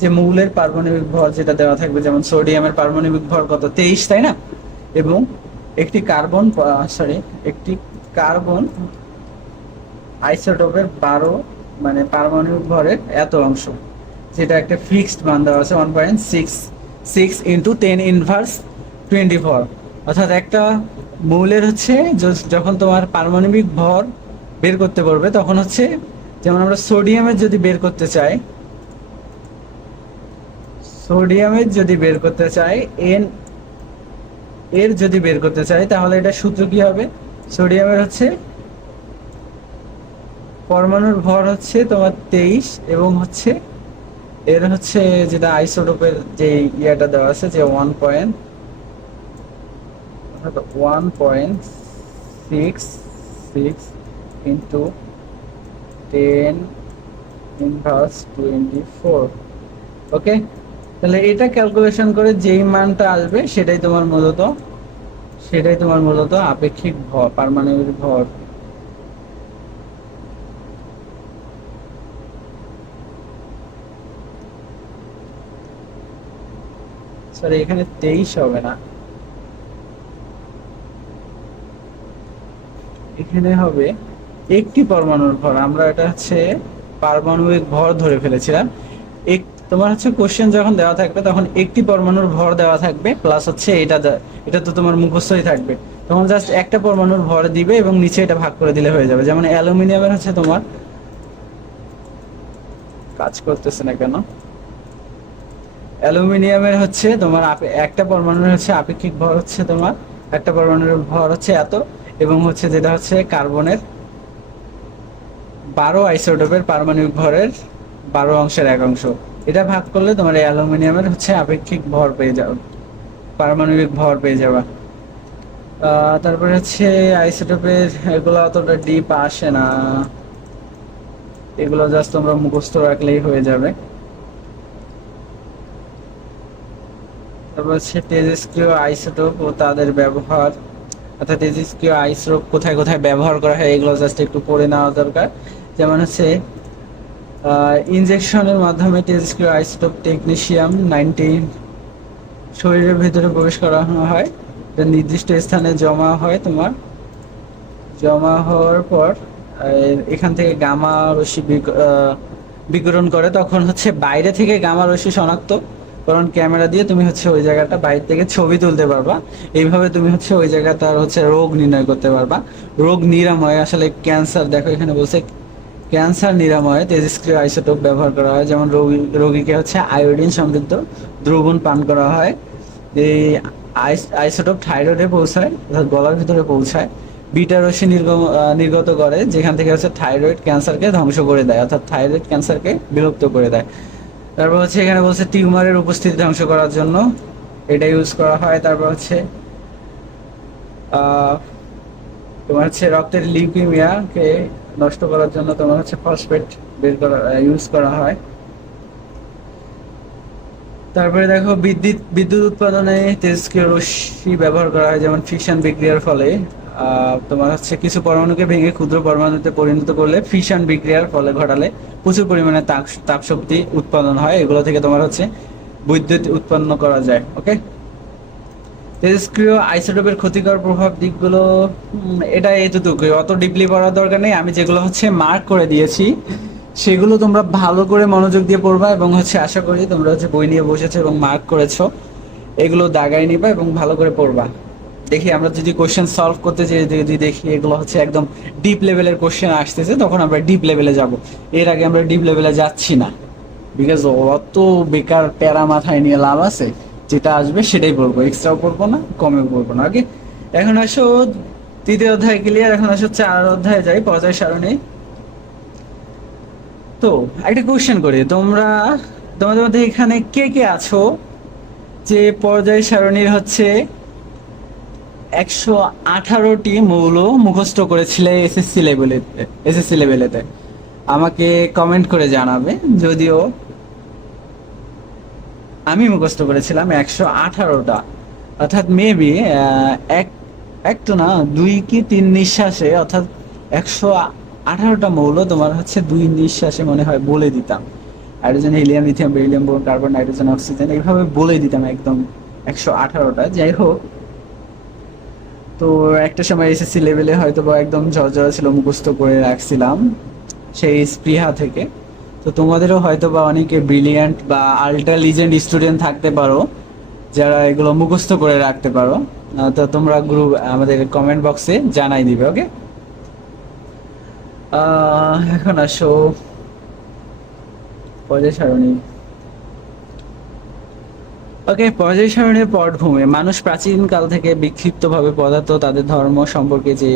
যে মৌলের পারমাণবিক ভর যেটা দেওয়া থাকবে, যেমন সোডিয়ামের পারমাণবিক ভর কত, 23, তাই না? এবং একটি কার্বন একটি কার্বন আইসোটোপের 12, মানে পারমাণবিক ভরের এত অংশ, যেটা একটা ফিক্সড মান দেওয়া আছে, 1.66 ইন্টু 10⁻²4। অর্থাৎ একটা মৌলের হচ্ছে যখন তোমার পারমাণবিক ভর বের করতে পারবে, তখন হচ্ছে, যেমন আমরা সোডিয়ামের যদি বের করতে চাই, এন এর যদি বের করতে চাই, তাহলে এটা সূত্র কি হবে, সোডিয়ামের হচ্ছে পরমাণুর ভর হচ্ছে তোমার 23, এবং হচ্ছে এর হচ্ছে যেটা আইসোটোপের যে ইয়াটা দেওয়া আছে, যে 1.66 ইন্টু 10⁻²4। ওকে, তাহলে এটা ক্যালকুলেশন করে যেই মানটা আসবে সেটাই তোমার মূলত আপেক্ষিক ভর, পারমাণবিক ভর। সরি, এখানে 23 হবে না, এখানে হবে একটি পরমাণুর ভর। আমরা এটা হচ্ছে পারমাণবিক ভর ধরে ফেলেছিলাম। এক তোমার হচ্ছে কোশ্চেন যখন দেওয়া থাকবে তখন একটি পরমাণুর ভর দেওয়া থাকবে, প্লাস হচ্ছে এটা তো তোমার মুখস্থই থাকবে, তখন জাস্ট একটা পরমাণুর ভর দিবে এবং নিচে এটা ভাগ করে দিলে হয়ে যাবে। যেমন অ্যালুমিনিয়ামের হচ্ছে তোমার, কাজ করতেছে না কেন, অ্যালুমিনিয়ামের হচ্ছে তোমার একটা পরমাণুর হচ্ছে আপেক্ষিক ভর হচ্ছে তোমার, একটা পরমাণুর ভর হচ্ছে এত, এবং হচ্ছে যেটা হচ্ছে কার্বনের 12 আইসোটোপের পারমাণবিক ভরের 12 অংশের 1 অংশ, এটা ভাগ করলে তোমার এই অ্যালুমিনিয়ামের হচ্ছে আপেক্ষিক ভর পেয়ে যাবে, পারমাণবিক ভর পেয়ে যাবে। তারপরে হচ্ছে আইসোটোপের এগুলো অতটা ডিপ আসে না, এগুলো জাস্ট তোমরা মুখস্থ রাখলেই হয়ে যাবে। তারপর হচ্ছে তেজস্ক্রিয় আইসোটোপ ও তাদের ব্যবহার, অর্থাৎ তেজস্ক্রিয় আইসোটোপ কোথায় কোথায় ব্যবহার করা হয় এগুলো জাস্ট একটু পড়ে নেওয়া দরকার। যেমন হচ্ছে ইনজেকশনের মাধ্যমে তেজস্ক্রিয় আইসোটোপ টেকনিশিয়াম-19 শরীরের ভেতরে প্রবেশ করানো হয়, এটা নির্দিষ্ট স্থানে জমা হয়। তোমার জমা হওয়ার পর এখান থেকে গামা রশ্মি বিকিরণ করে, তখন হচ্ছে বাইরে থেকে গামা রশ্মি শনাক্ত কারণ ক্যামেরা দিয়ে তুমি হচ্ছে ওই জায়গাটা বাইরে থেকে ছবি তুলতে পারবা। এইভাবে তুমি হচ্ছে ওই জায়গাটার হচ্ছে রোগ নির্ণয় করতে পারবা। রোগ নিরাময় আসলে ক্যান্সার, দেখো এখানে বলছে ক্যান্সার নিরাময়ে তেজস্ক্রিয় আইসোটোপ ব্যবহার করা হয়। যেমন রোগীকে হচ্ছে আয়োডিন সমৃদ্ধ দ্রবণ পান করা হয়। এই আইসোটোপ থাইরয়েডে পৌঁছায়, অর্থাৎ গলার ভিতরে পৌঁছায়, বিটা রশ্মি নির্গত করে, যেখান থেকে হচ্ছে থাইরয়েড ক্যান্সারকে ধ্বংস করে দেয়, অর্থাৎ থাইরয়েড ক্যান্সারকে বিলুপ্ত করে দেয়। তারপর হচ্ছে এখানে বলছে টিউমারের উপস্থিতি ধ্বংস করার জন্য এটা ইউজ করা হয়। তারপর হচ্ছে তোমার হচ্ছে রক্তের লিউকেমিয়াকে নষ্ট করার জন্য তোমার হচ্ছে ফসফেট বের করা ইউজ করা হয়। তারপরে দেখো বিদ্যুৎ উৎপাদনে তেজস্ক্রিয় রশ্মি ব্যবহার করা হয়, যেমন ফিশন বিক্রিয়ার ফলে তোমার হচ্ছে কিছু পরমাণুকে ভেঙে ক্ষুদ্র পরমাণুতে পরিণত করলে, ফিশন বিক্রিয়ার ফলে ঘটালে প্রচুর পরিমাণে তাপ শক্তি উৎপাদন হয়, এগুলো থেকে তোমার হচ্ছে বিদ্যুৎ উৎপন্ন করা যায়। ওকে, তেজস্ক্রিয় আইসোটোপের ক্ষতিকর প্রভাব দিকগুলো এটা এতটুকুই, অত ডিপলি পড়ার দরকার নেই। আমি যেগুলো হচ্ছে মার্ক করে দিয়েছি সেগুলো তোমরা ভালো করে মনোযোগ দিয়ে পড়বা, এবং হচ্ছে আশা করি তোমরা হচ্ছে বই নিয়ে বসেছো এবং মার্ক করেছো, এগুলো দাগাই নিবা এবং ভালো করে পড়বা। দেখি আমরা যদি কোশ্চেন সলভ করতে চাই, যদি দেখি এগুলো হচ্ছে একদম ডিপ লেভেলের কোশ্চেন আসতেছে, তখন আমরা ডিপ লেভেলে যাব। এর আগে আমরা ডিপ লেভেলে যাচ্ছি না, বিকজ অত বেকার প্যারা মাথায় নিয়ে লাভ আছে। যেটা আসবে সেটাই পড়বো, এক্সট্রাও পড়বো না, কমেও পড়বো না। ওকে, এখন আসো তৃতীয় অধ্যায় ক্লিয়ার। এখন আসো 4 অধ্যায়ে যাই, পর্যায় সারণী। তো একটা কোশ্চেন করি, তোমাদের মধ্যে এখানে কে কে আছো যে পর্যায় সারণীর হচ্ছে 118টি মৌল মুখস্থ করেছিলে এসএসসি লেভেলেতে? আমাকে কমেন্ট করে জানাবে। যদিও আমি মুখস্থ করেছিলাম 118টা, অর্থাৎ মেবি এক একটু না 2 কি 3 নিঃশ্বাসে, অর্থাৎ 118টা মৌল তোমার হচ্ছে 2 নিঃশ্বাসে মনে হয় বলে দিতাম। Hydrogen, helium, lithium, beryllium, boron, carbon, nitrogen, oxygen, এইভাবে বলে দিতাম একদম 118টা। যাই হোক, তো একটা সময় এসএসসি লেভেলে হয়তো বা একদম ঝরঝরা ছিল, মুখস্থ করে রাখছিলাম সেই স্পৃহা থেকে। তো তোমাদেরও হয়তো বা অনেকে ব্রিলিয়ান্ট বা আল্ট্রা লিজেন্ড স্টুডেন্ট থাকতে পারো যারা এগুলো মুখস্থ করে রাখতে পারো। তো তোমরা গ্রুপ আমাদের কমেন্ট বক্সে জানাই দিবে। ওকে, এখন আসো পর্যায় সারণী। ওকে, পর্যায় সারণীর পটভূমি। মানুষ প্রাচীনকাল থেকে বিক্ষিপ্তভাবে পদার্থ, তাদের ধর্ম সম্পর্কে যে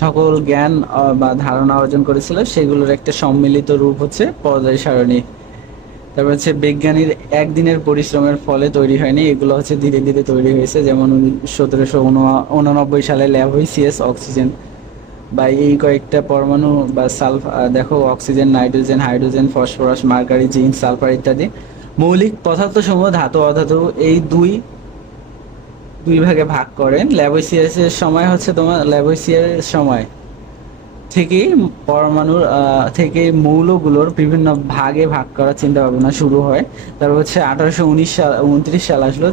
সকল জ্ঞান বা ধারণা অর্জন করেছিল সেগুলোর একটা সম্মিলিত রূপ হচ্ছে পর্যায় সারণী। তারপর হচ্ছে বিজ্ঞানীর একদিনের পরিশ্রমের ফলে তৈরি হয়নি, এগুলো হচ্ছে ধীরে ধীরে তৈরি হয়েছে। যেমন 1789 সালে ল্যাভোইসিয়াস অক্সিজেন বা এই কয়েকটা পরমাণু বা দেখো oxygen, nitrogen, hydrogen, phosphorus, mercury, zinc, sulphur ইত্যাদি মৌলিক পদার্থসমূহ ধাতু অধাতু এই দুই ভাগে ভাগ করেন। ল্যাভোইসিয়াসের সময় হচ্ছে তোমার ল্যাভোইসিয়ারের সময় থেকেই পরমাণুর থেকে মৌলগুলোর বিভিন্ন ভাগে ভাগ করার চিন্তা ভাবনা শুরু হয়। তারপর হচ্ছে 1829 সাল আসলো,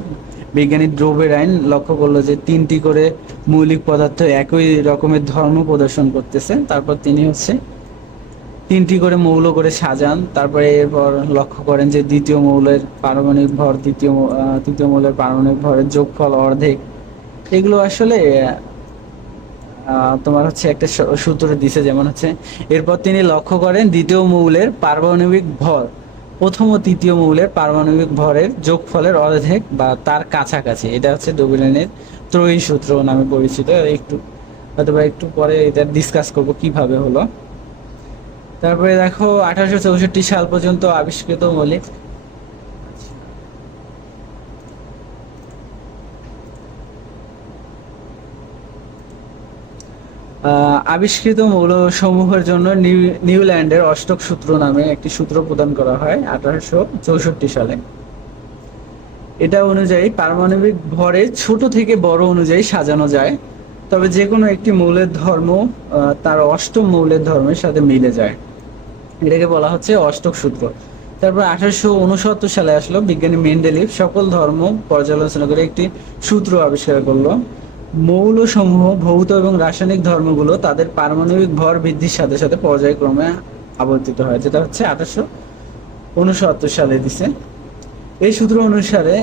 বিজ্ঞানী দ্রব্যের আইন লক্ষ্য করলো যে 3টি করে মৌলিক পদার্থ একই রকমের ধর্ম প্রদর্শন করতেছে। তারপর তিনি হচ্ছে 3টি করে মৌল করে সাজান। তারপরে এরপর লক্ষ্য করেন যে দ্বিতীয় মৌলের পারমাণবিক ভর তৃতীয় মৌলের পারমাণবিক ভরের যোগফল অর্ধেক। এগুলো আসলে তোমার হচ্ছে একটা সূত্র দিছে, যেমন হচ্ছে এরপর তিনি লক্ষ্য করেন দ্বিতীয় মৌলের পারমাণবিক ভর প্রথম ও তৃতীয় মৌলের পারমাণবিক ভরের যোগফলের অর্ধেক বা তার কাছাকাছি। এটা হচ্ছে ডোবেলেনের ত্রয়ী সূত্র নামে পরিচিত। একটু পরে এটা ডিসকাস করব কিভাবে হলো। তারপরে দেখো 1864 সাল পর্যন্ত আবিষ্কৃত মৌলিক আবিষ্কৃত মৌলসমূহের জন্য নিউল্যান্ডের অষ্টক সূত্র নামে একটি সূত্র প্রদান করা হয় 1864 সালে। এটা অনুযায়ী পারমাণবিক ভরে ছোট থেকে বড় অনুযায়ী সাজানো যায়। তবে যে কোনো একটি মৌলের ধর্ম তার অষ্টম মৌলের ধর্মের সাথে মিলে যায়, এটাকে বলা হচ্ছে অষ্টক সূত্র। তারপর 1869 সালে আসলো বিজ্ঞানী মেন্ডেলিভ সকল ধর্ম পর্যালোচনা করে একটি সূত্র আবিষ্কার করলো। মৌলসমূহ ভৌত এবং রাসায়নিক ধর্মগুলো তাদের পারমাণবিক ভর বৃদ্ধির সাথে সাথে পর্যায়ক্রমে আবর্তিত হয়, যেটা হচ্ছে 1869 সালে দিছে। এই সূত্র অনুসারে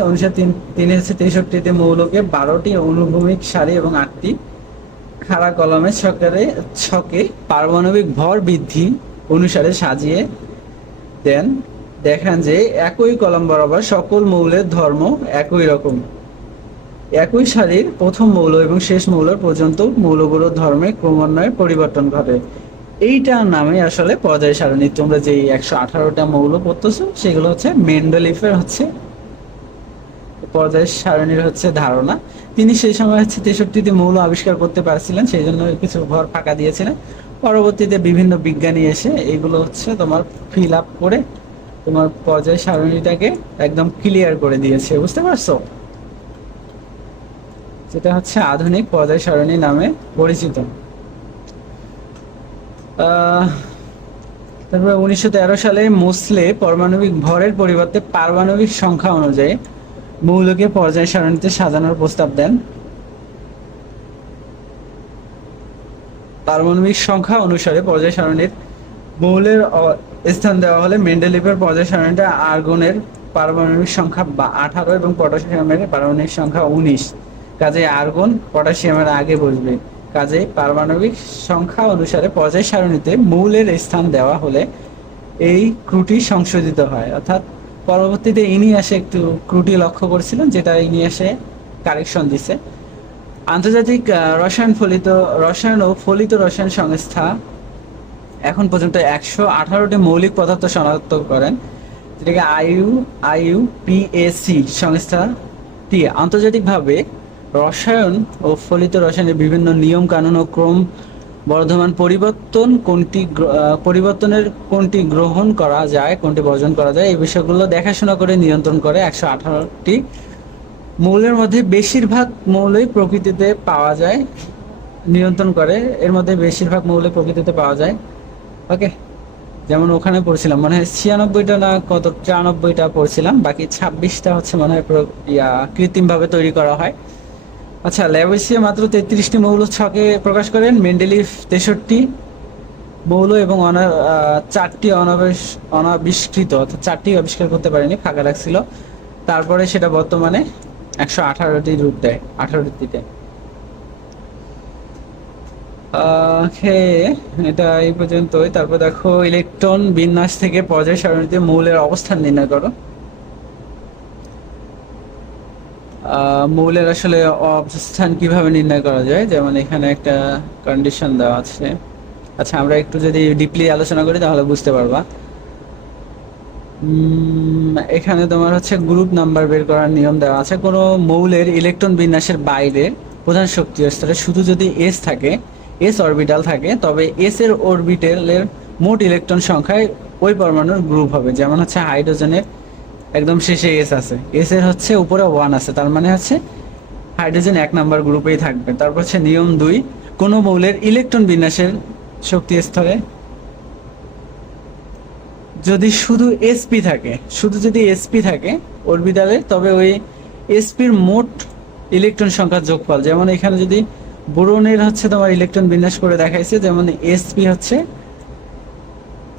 তিনি হচ্ছে 63টি মৌলকে 12টি অনুভূমিক সারি এবং 8টি খাড়া কলামের ছকে পারমাণবিক ভর বৃদ্ধি অনুসারে সাজিয়ে দেন। দেখান যে একই কলাম বরাবর সকল মৌলের ধর্ম একই রকম। একই সারির প্রথম মৌল এবং শেষ মৌল পর্যন্ত মৌলগুলোর ধর্মে ক্রমান্বয়ে পরিবর্তন ঘটে। এইটার নামে আসলে পর্যায় সারণী। তোমরা যে 118টা মৌল পড়তেছো সেগুলো হচ্ছে মেন্ডেলিফের হচ্ছে পর্যায় সারণীর হচ্ছে ধারণা। তিনি সেই সময় হচ্ছে 63টি মৌল আবিষ্কার করতে পারছিলেন, সেই জন্য কিছু ঘর ফাঁকা দিয়েছিলেন। পরবর্তীতে বিভিন্ন বিজ্ঞানী এসে এগুলো হচ্ছে তোমার ফিল আপ করে তোমার পর্যায় সারণীটাকে একদম ক্লিয়ার করে দিয়েছে, বুঝতে পারছো? যেটা হচ্ছে আধুনিক পর্যায় সারণী নামে পরিচিত। তারপরে 1913 সালে মোসলে পারমাণবিক ভরের পরিবর্তে পারমাণবিক সংখ্যা অনুযায়ী মৌলকে পর্যায় সারণীতে সাজানোর প্রস্তাব দেন। পারমাণবিক সংখ্যা অনুসারে পর্যায় সারণীর মৌলের স্থান দেওয়া হলে মেন্ডেলিভের পর্যায় সারণীটা আর্গনের পারমাণবিক সংখ্যা 18 এবং পটাশিয়ামের পারমাণবিক সংখ্যা 19, কাজে আর্গন পটাশিয়ামের আগে বসবে। কাজে পারমাণবিক সংখ্যা অনুসারে পর্যায় সারণীতে মৌলের স্থান দেওয়া হলে এই ত্রুটি সংশোধিত হয়। অর্থাৎ পরবর্তীতে ইনি এসে একটু ত্রুটি লক্ষ্য করেছিলেন, যেটা ইনি এসে কারেকশন দিছে। আন্তর্জাতিক রসায়ন ও ফলিত রসায়ন সংস্থা এখন পর্যন্ত 118টি মৌলিক পদার্থ শনাক্ত করেন, যেটাকে IUPAC সংস্থাটি আন্তর্জাতিকভাবে রসায়ন ও ফলিত রসায়নের বিভিন্ন নিয়ম কানুন ও ক্রম বর্ধমান পরিবর্তনের কোনটি গ্রহণ করা যায়, কোনটি বর্জন করা যায়, এই বিষয়গুলো দেখাশোনা করে নিয়ন্ত্রণ করে। 118টি মৌলের মধ্যে বেশিরভাগ মৌলই প্রকৃতিতে পাওয়া যায়, নিয়ন্ত্রণ করে। এর মধ্যে বেশিরভাগ মৌলই প্রকৃতিতে পাওয়া যায়। ওকে, যেমন ওখানে পড়ছিলাম মনে হয় 96টা না কত 93টা পড়ছিলাম, বাকি 26টা হচ্ছে মনে হয় কৃত্রিমভাবে তৈরি করা হয়। আচ্ছা, ল্যাভোইসিয়ে মাত্র 33টি মৌল ছকে প্রকাশ করেন। মেন্ডেলিভ 63টি মৌল এবং 4টি অনাবিষ্কৃত, অর্থাৎ 4টি আবিষ্কার করতে পারেনি, ফাঁকা রাখছিল। তারপরে সেটা বর্তমানে 118টি রূপ দেয়, 18টি দেয়। এটা এই পর্যন্তই। তারপর দেখো ইলেকট্রন বিন্যাস থেকে পর্যায় সারণীতে মৌলের অবস্থান নির্ণয় করো। মৌলের আসলে অবস্থান কিভাবে নির্ণয় করা যায়, যেমন এখানে একটা কন্ডিশন দেওয়া আছে। আচ্ছা, আমরা একটু যদি ডিপলি আলোচনা করি তাহলে বুঝতে পারবা। এখানে তোমার হচ্ছে গ্রুপ নাম্বার বের করার নিয়ম দেওয়া আছে। কোনো মৌলের ইলেকট্রন বিন্যাসের বাইরে প্রধান শক্তি স্তরে শুধু যদি এস থাকে, এস অরবিটাল থাকে, তবে এস এর অরবিটালের মোট ইলেকট্রন সংখ্যায় ওই পরমাণুর গ্রুপ হবে। যেমন হচ্ছে হাইড্রোজেনের একদম শেষে এস আছে, এস এর হচ্ছে উপরে 1 আছে, তার মানে হচ্ছে হাইড্রোজেন 1 নাম্বার গ্রুপেই থাকবে। তারপর হচ্ছে নিয়ম 2, কোনো মৌলের ইলেকট্রন বিন্যাসের শক্তি স্তরে যদি শুধু এসপি থাকে, শুধু যদি এসপি থাকে অরবিটালে, তবে ওই এসপির মোট ইলেকট্রন সংখ্যার যোগফল। যেমন এখানে যদি বোরনের হচ্ছে তোমার ইলেকট্রন বিন্যাস করে দেখাইছে, যেমন এসপি হচ্ছে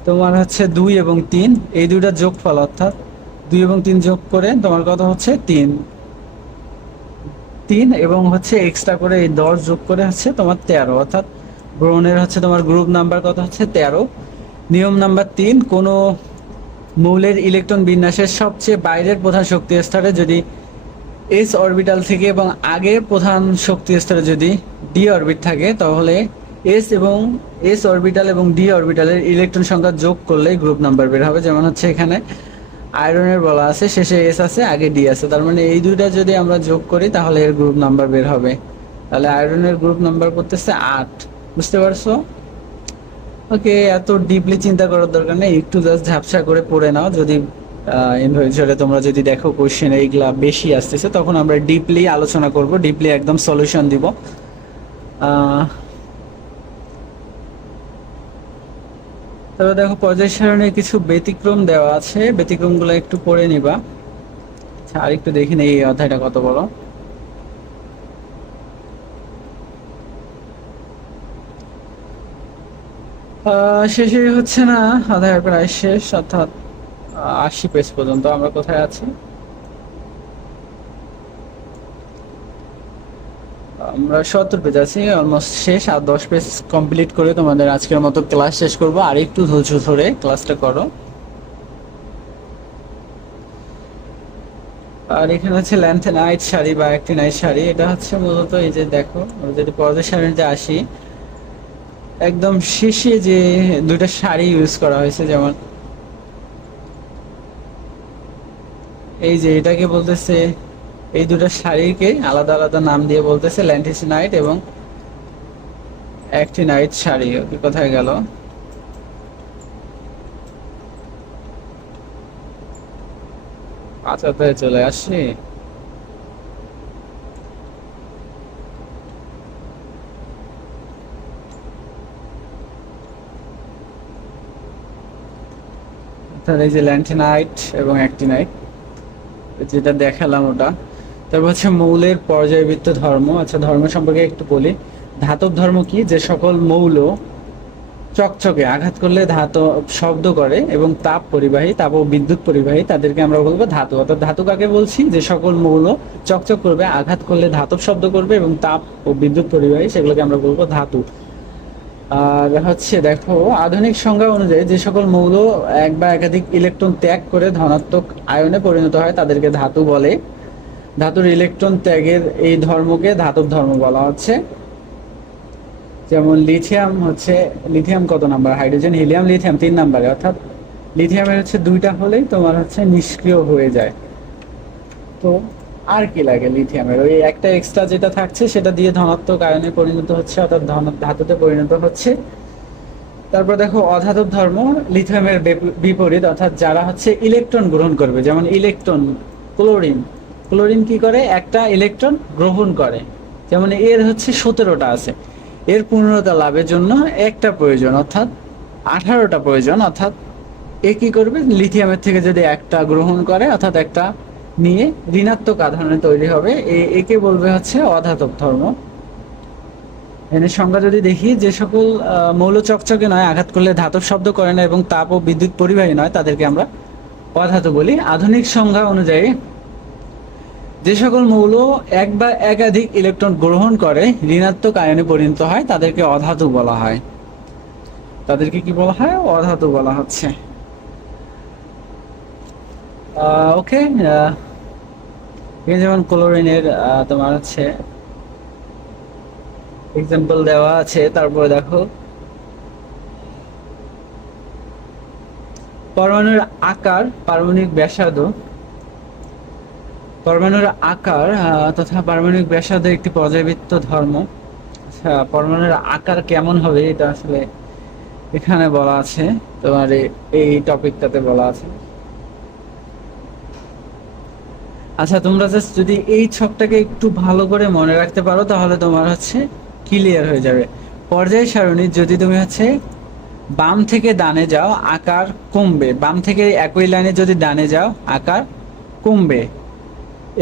তোমার হচ্ছে 2 এবং 3, এই দুইটা যোগফল, অর্থাৎ 2 এবং 3 যোগ করে তোমার কত হচ্ছে 3 এবং হচ্ছে এক্সট্রা করে এই 10 যোগ করে হচ্ছে তোমার 13, অর্থাৎ বোরনের হচ্ছে তোমার গ্রুপ নাম্বার কত হচ্ছে 13। নিয়ম নাম্বার 3, কোনো মৌলের ইলেকট্রন বিন্যাসের সবচেয়ে বাইরের প্রধান শক্তি স্তরে যদি এস অরবিটাল থেকে এবং আগের প্রধান শক্তি স্তরে যদি ডি অরবিট থাকে, তাহলে এস অরবিটাল এবং ডি অরবিটালের ইলেকট্রন সংখ্যা যোগ করলে গ্রুপ নাম্বার বের হবে। যেমন হচ্ছে এখানে আয়রনের বলা আছে, শেষে এস আছে, আগে ডি আছে, তার মানে এই দুইটা যদি আমরা যোগ করি তাহলে এর গ্রুপ নাম্বার বের হবে। তাহলে আয়রনের গ্রুপ নাম্বার করতেছে 8, বুঝতে পারছো? ওকে, এত ডিপলি চিন্তা করার দরকার নেই, একটু জাস্ট ঝাপসা করে পড়ে নাও। যদি ইন ফিউচারে তোমরা যদি দেখো কোশ্চেন এইগুলা বেশি আসতেছে, তখন আমরা ডিপলি আলোচনা করব, ডিপলি একদম সলিউশন দিব। আহ, তবে দেখো পর্যায় সারণীর কিছু ব্যতিক্রম দেওয়া আছে, ব্যতিক্রমগুলো একটু পড়ে নিবা। আচ্ছা, আর একটু দেখি এই অধ্যায়টা কত বড়। শেষই হচ্ছে না, অধ্যায় প্রায় শেষ, অর্থাৎ 80 পেজ পর্যন্ত। আমরা কোথায় আছি? আমরা 70 পেজ আছি, অলমোস্ট শেষ। আর 10 পেজ কমপ্লিট করে তোমাদের আজকের মতো ক্লাস শেষ করবো। আর একটু ধৈর্য ধরে ক্লাসটা করো। আর এখানে হচ্ছে ল্যান্থেনাইট শাড়ি বা অ্যাক্টিনাইট শাড়ি, এটা হচ্ছে মূলত এই যে দেখো, আমরা যদি পর্যায় সারণীতে আসি, একদম শেষে যে দুইটা শাড়ি ইউজ করা হয়েছে, যেমন এই যে এটাকে বলতেছে, এই দুটো শাড়িকে আলাদা আলাদা নাম দিয়ে বলতেছে ল্যান্থেনাইট এবং অ্যাক্টিনাইট শাড়ি। ওকে, কোথায় গেল? পাঁচাতে চলে আসছি। তাহলে এই যে ল্যান্থেনাইট এবং অ্যাক্টিনাইট, যেটা দেখালাম ওটা। তারপর হচ্ছে মৌলের পর্যায়বৃত্ত ধর্ম। আচ্ছা, ধর্ম সম্পর্কে একটু বলি। ধাতব ধর্ম কি? যে সকল মৌল চকচকে আঘাত করলে ধাতব শব্দ করে এবং তাপ পরিবাহী, তাপ ও বিদ্যুৎ পরিবাহী, তাদেরকে আমরা বলবো ধাতু। অর্থাৎ ধাতু কাকে বলছি? যে সকল মৌল চকচক করবে, আঘাত করলে ধাতব শব্দ করবে এবং তাপ ও বিদ্যুৎ পরিবাহী, সেগুলোকে আমরা বলবো ধাতু। আর হচ্ছে দেখো, আধুনিক সংজ্ঞা অনুযায়ী যে সকল মৌল এক বা একাধিক ইলেকট্রন ত্যাগ করে ধনাত্মক আয়নে পরিণত হয় তাদেরকে ধাতু বলে। ধাতুর ইলেকট্রন ত্যাগের এই ধর্মকে ধাতব ধর্ম বলা হচ্ছে। যেমন লিথিয়াম হচ্ছে, লিথিয়াম কত নাম্বার? হাইড্রোজেন, হিলিয়াম, লিথিয়াম 3 নাম্বারে। অর্থাৎ লিথিয়ামের হচ্ছে দুইটা হলেই তোমার হচ্ছে নিষ্ক্রিয় হয়ে যায়। তো আর কি লাগে লিথিয়ামের? ওই একটা এক্সট্রা যেটা থাকছে সেটা দিয়ে ধনাত্মক আয়নে পরিণত হচ্ছে, অর্থাৎ ধাতুতে পরিণত হচ্ছে। তারপর দেখো অধাতব ধর্ম, লিথিয়ামের বিপরীত, অর্থাৎ যারা হচ্ছে ইলেকট্রন গ্রহণ করবে। যেমন ইলেকট্রন, ক্লোরিন। ক্লোরিন কি করে? একটা ইলেকট্রন গ্রহণ করে। যেমন এর হচ্ছে 17টা আছে, এর পূর্ণতা লাভের জন্য একটা প্রয়োজন, অর্থাৎ 18টা প্রয়োজন। অর্থাৎ এ কি করবে? লিথিয়ামের থেকে যদি একটা গ্রহণ করে, অর্থাৎ একটা নিয়ে ঋণাত্মক আধানে তৈরি হবে, একে বলবে হচ্ছে অধাতব ধর্ম। এর সংজ্ঞা যদি দেখি, যে সকল মৌল চকচকে নয়, আঘাত করলে ধাতব শব্দ করে না এবং তাপ ও বিদ্যুৎ পরিবাহী নয়, তাদেরকে আমরা অধাতু বলি। আধুনিক সংজ্ঞা অনুযায়ী যে সকল মৌল এক বা একাধিক ইলেকট্রন গ্রহণ করে ঋণাত্মক আয়নে পরিণত হয় তাদেরকে অধাতু বলা হয়। তাদেরকে কি বলা হয়? অধাতু বলা হচ্ছে। ওকে, যেমন ক্লোরিনের তোমার হচ্ছে এক্সাম্পল দেওয়া আছে। তারপরে দেখো পরমাণুর আকার, পারমাণবিক ব্যাসার্ধ। পরমাণুর আকার তথা পারমাণবিক ব্যাসার্ধ একটি পর্যায়বৃত্ত ধর্ম। আচ্ছা, পরমাণুর আকার কেমন হবে এটা আসলে এখানে বলা আছে, তোমার এই টপিকটাতে বলা আছে। আচ্ছা, তোমরা জাস্ট যদি এই ছকটাকে একটু ভালো করে মনে রাখতে পারো তাহলে তোমার হচ্ছে ক্লিয়ার হয়ে যাবে। পর্যায় সারণীর যদি তুমি হচ্ছে বাম থেকে ডানে যাও, আকার কমবে। বাম থেকে একই লাইনে যদি ডানে যাও, আকার কমবে।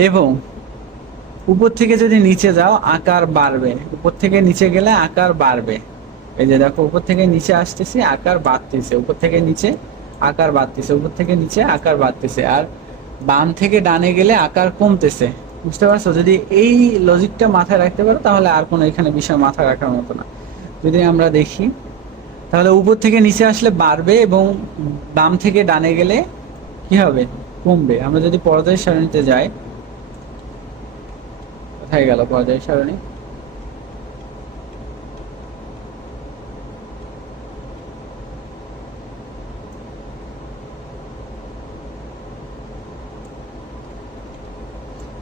এবং উপর থেকে যদি নিচে যাও, আকার বাড়বে। উপর থেকে নিচে গেলে আকার বাড়বে। এই যে দেখো, উপর থেকে নিচে আসতেছি, আকার বাড়তেছে। উপর থেকে নিচে আকার বাড়তেছে, উপর থেকে নিচে আকার বাড়তেছে। আর বাম থেকে ডানে গেলে আকার কমতেছে। বুঝতে পারছো? যদি এই লজিকটা মাথায় রাখতে পারো তাহলে আর কোনো এখানে বিষয় মাথায় রাখার মতো না। যদি আমরা দেখি, তাহলে উপর থেকে নিচে আসলে বাড়বে এবং বাম থেকে ডানে গেলে কি হবে? কমবে। আমরা যদি পর্যায় সারণীতে যাই, কোথায় গেল পর্যায় সারণী?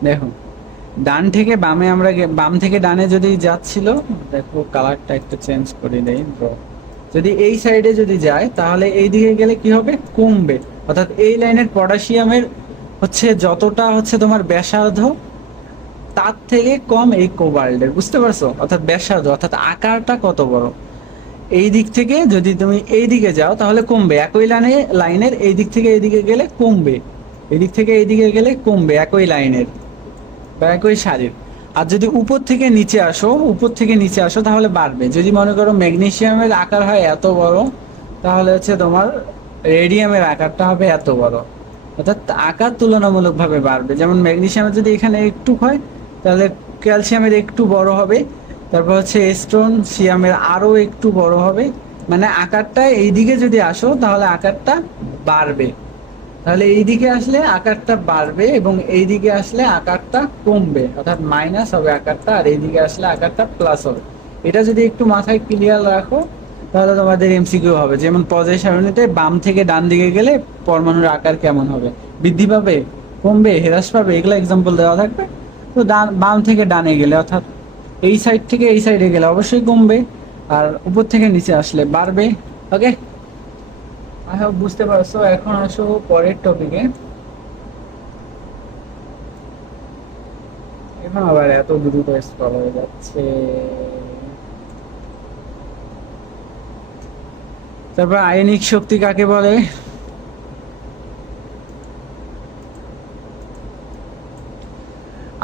দেখো, ডান থেকে বামে আমরা বাম থেকে ডানে যদি যাচ্ছিল, দেখো কালারটা একটু চেঞ্জ করে দেই ব্রো। যদি এই সাইডে যদি যায় তাহলে এই দিকে গেলে কি হবে? কমবে। অর্থাৎ এই লাইনের পটাশিয়ামের হচ্ছে যতটা হচ্ছে তোমার ব্যাসার্ধ, তার থেকে কম এই কোবাল্টের, বুঝতে পারছো? অর্থাৎ ব্যাসার্ধ অর্থাৎ আকারটা কত বড়, এই দিক থেকে যদি তুমি এই দিকে যাও তাহলে কমবে, একই লাইনের এই দিক থেকে এইদিকে গেলে কমবে, এই দিক থেকে এইদিকে গেলে কমবে একই লাইনের বা একই সারির। আর যদি উপর থেকে নিচে আসো, উপর থেকে নিচে আসো তাহলে বাড়বে। যদি মনে করো ম্যাগনেসিয়ামের আকার হয় এত বড়, তাহলে হচ্ছে তোমার রেডিয়ামের আকারটা হবে এত বড়, অর্থাৎ আকার তুলনামূলকভাবে বাড়বে। যেমন ম্যাগনেসিয়ামের যদি এখানে একটু হয় তাহলে ক্যালসিয়ামের একটু বড় হবে, তারপর হচ্ছে স্ট্রোনশিয়ামের আরও একটু বড় হবে, মানে আকারটা এইদিকে যদি আসো তাহলে আকারটা বাড়বে, তাহলে এইদিকে আসলে আকারটা বাড়বে এবং এইদিকে আসলে আকারটা কমবে, অর্থাৎ মাইনাস হবে আকারটা, আর এইদিকে আসলে আকারটা প্লাস হবে। এটা যদি একটু মাথায় ক্লিয়ার রাখো তাহলে তোমাদের এমসিকিউ হবে। যেমন পর্যায় সারণীতে বাম থেকে ডান দিকে গেলে পরমাণুর আকার কেমন হবে, বৃদ্ধি পাবে, কমবে, হ্রাস পাবে, এগুলো এক্সাম্পল দেওয়া থাকবে। তো বাম থেকে ডানে গেলে অর্থাৎ এই সাইড থেকে এই সাইডে গেলে অবশ্যই কমবে, আর উপর থেকে নিচে আসলে বাড়বে। ওকে, আই হোপ বুঝতে পারছো। এখন আসো পরের টপিকে। এখন আবার এত দ্রুত স্ক্রল হয়ে যাচ্ছে। তারপর আয়নিক শক্তি কাকে বলে?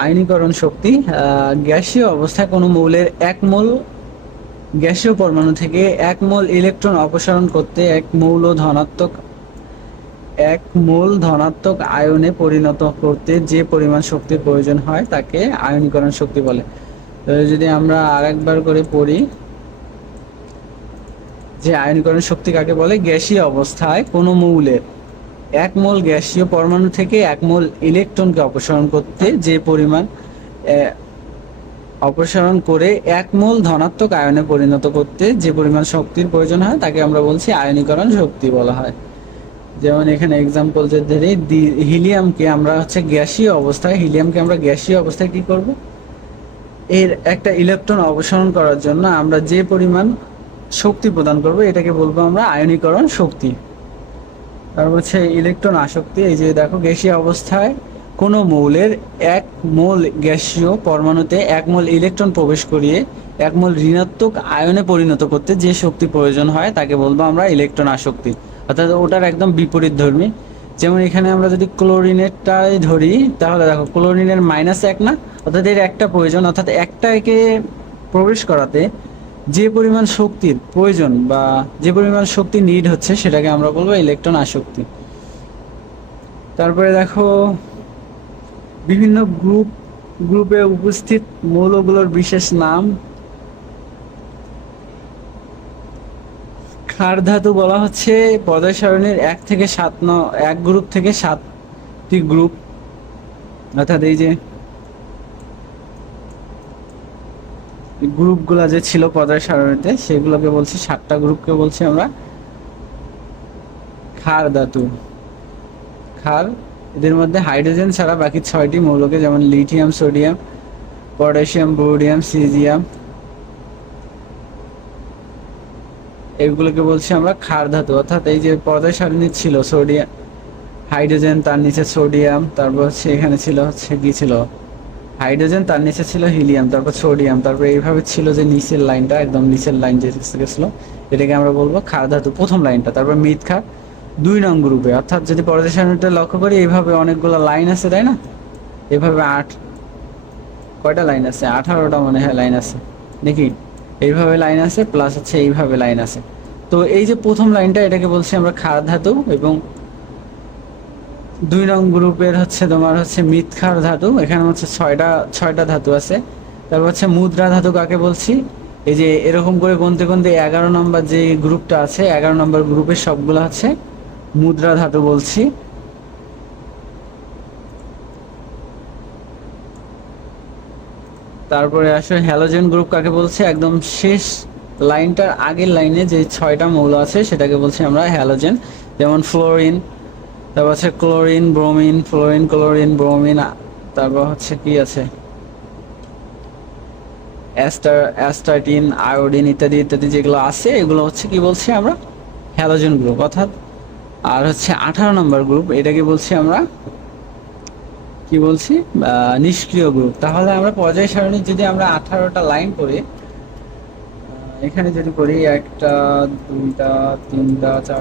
আয়নীকরণ শক্তি গ্যাসীয় অবস্থায় কোনো মৌলের এক মোল গ্যাসীয় পরমাণু থেকে এক মোল ইলেকট্রন অপসারণ করতে এক মোল ধনাত্মক আয়নে পরিণত করতে যে পরিমাণ শক্তির প্রয়োজন হয় তাকে আয়নীকরণ শক্তি বলে। যদি আমরা আরেকবার করে পড়ি যে আয়নীকরণ শক্তি কাকে বলে, গ্যাসীয় অবস্থায় কোনো মৌলের এক মোল গ্যাসীয় পরমাণু থেকে এক মোল ইলেকট্রনকে অপসারণ করতে যে পরিমাণ অপসারণ করে এক মোল ধনাত্মক আয়নে পরিণত করতে যে পরিমাণ শক্তির প্রয়োজন হয় তাকে আমরা বলছি আয়নীকরণ শক্তি বলা হয়। যেমন এখানে এক্সাম্পল যে ধরে হিলিয়ামকে আমরা হচ্ছে গ্যাসীয় অবস্থায়, হিলিয়ামকে আমরা গ্যাসীয় অবস্থায় কি করব, এর একটা ইলেকট্রন অপসারণ করার জন্য আমরা যে পরিমাণ শক্তি প্রদান করব এটাকে বলবো আমরা আয়নীকরণ শক্তি। তারপর হচ্ছে ইলেকট্রন আসক্তি। এই যে দেখো, গ্যাসীয় অবস্থায় কোনো মৌলের এক মোল গ্যাসীয় পরমাণুতে এক মোল ইলেকট্রন প্রবেশ করিয়ে এক মোল ঋণাত্মক আয়নে পরিণত করতে যে শক্তি প্রয়োজন হয় তাকে বলবো আমরা ইলেকট্রন আসক্তি, অর্থাৎ ওটার একদম বিপরীত ধর্মী। যেমন এখানে আমরা যদি ক্লোরিনেরটাই ধরি তাহলে দেখো ক্লোরিনের -1 না, অর্থাৎ এর একটা প্রয়োজন, অর্থাৎ একটা একে প্রবেশ করাতে যে পরিমাণ শক্তির প্রয়োজন বা যে পরিমাণ শক্তি নিড হচ্ছে সেটাকে আমরা বলবো ইলেকট্রন আসক্তি। তারপরে দেখো বিভিন্ন গ্রুপে উপস্থিত মৌলগুলোর বিশেষ নাম। ক্ষার ধাতু বলা হচ্ছে পর্যায় সারণীর 1 থেকে 7 এক গ্রুপ থেকে 7টি গ্রুপ, অর্থাৎ এই যে গ্রুপগুলা যে ছিল পর্যায় সারণীতে সেগুলোকে বলছি 7টা গ্রুপকে বলছি আমরা ক্ষার ধাতু। ক্ষার, এদের মধ্যে হাইড্রোজেন ছাড়া বাকি 6টি মৌলকে, যেমন লিথিয়াম, সোডিয়াম, পটাশিয়াম, বোরডিয়াম, সিজিয়াম, এগুলোকে বলছি আমরা ক্ষার ধাতু। অর্থাৎ এই যে পর্যায় সারণী ছিল সোডিয়াম, হাইড্রোজেন, তার নিচে সোডিয়াম, তারপর হচ্ছে এখানে ছিল হচ্ছে কি ছিল হাইড্রোজেন, তার নিচে ছিল হিলিয়াম, তারপর সোডিয়াম, তারপর এইভাবে ছিল যে নিচের লাইনটা, একদম নিচের লাইন যে গেছিল এটাকে আমরা বলবো ক্ষার ধাতু, প্রথম লাইনটা। তারপর মৃৎ ক্ষার 2 নং গ্রুপে, অর্থাৎ যদি পর্যায় সারণীটা লক্ষ্য করি এইভাবে অনেকগুলো লাইন আছে তাই না, এভাবে কয়টা লাইন আছে, 18টা মনে হয় লাইন আছে দেখি, এইভাবে লাইন আছে প্লাস হচ্ছে এইভাবে লাইন আছে। তো এই যে প্রথম লাইনটা এটাকে বলছি আমরা ক্ষার ধাতু, এবং 2 নং গ্রুপের হচ্ছে তোমার হচ্ছে মৃৎ ক্ষার ধাতু, এখানে হচ্ছে ছয়টা ধাতু আছে। তারপর হচ্ছে মুদ্রা ধাতু কাকে বলছি, এই যে এরকম করে গুনতে গুনতে 11 নম্বর যে গ্রুপটা আছে 11 নম্বর গ্রুপের সবগুলো হচ্ছে মুদ্রা ধাতু বলছি। তারপরে আসলে হ্যালোজেন গ্রুপ কাকে বলছে, একদম শেষ লাইনটার আগের লাইনে যে 6টা মৌল আছে সেটাকে বলছি আমরা হ্যালোজেন, যেমন ফ্লোরিন, তারপর হচ্ছে chlorine, bromine, fluorine, chlorine, bromine, তারপর হচ্ছে কি আছে অ্যাস্টার্টিন, আয়োডিন ইত্যাদি ইত্যাদি যেগুলো আছে এগুলো হচ্ছে কি বলছি আমরা হ্যালোজেন গ্রুপ। অর্থাৎ আর হচ্ছে 18 নম্বর গ্রুপ এটাকে বলছি আমরা কি বলছি, নিষ্ক্রিয় গ্রুপ। তাহলে আমরা পর্যায় সারণী যদি আমরা 18টা লাইন করি, এখানে যদি করি 1টা 2টা 3টা 4টা,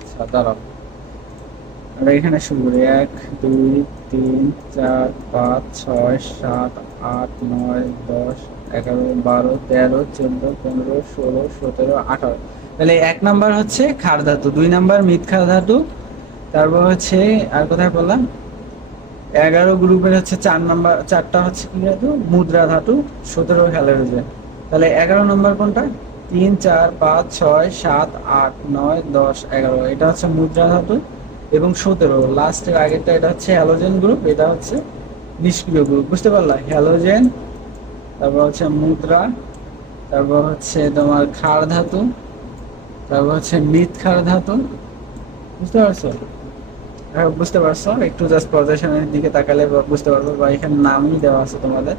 আচ্ছা দাঁড়াও, আমরা এখানে শুরু করি 1 2 3 4 5 6 7 8 9 10 11 12 13 14 15 16 17 18। তাহলে 1 নাম্বার হচ্ছে ক্ষার ধাতু, 2 নাম্বার মৃৎ ক্ষার ধাতু, তারপর হচ্ছে আর কোথায় বললাম 11 গ্রুপের হচ্ছে 4 নাম্বার, 4টা হচ্ছে কি ধাতু, মুদ্রা ধাতু, 17 হ্যালোজেন। তাহলে 11 নম্বর কোনটা, 3 4 5 6 7 8 9 10 11, এটা হচ্ছে মুদ্রা ধাতু। এবং 17 লাস্টের আগেরটা, এটা হচ্ছে হ্যালোজেন গ্রুপ, এটা হচ্ছে নিষ্ক্রিয় গ্রুপ। বুঝতে পারলা, হ্যালোজেন, তারপর হচ্ছে মুদ্রা, তারপর হচ্ছে তোমার ক্ষার ধাতু, তারপর হচ্ছে মৃৎ ক্ষার ধাতু। বুঝতে পারছো? হ্যাঁ বুঝতে পারছো, একটু জাস্ট পজিশনের দিকে তাকালে বুঝতে পারবো, বা এখানে নামই দেওয়া আছে তোমাদের।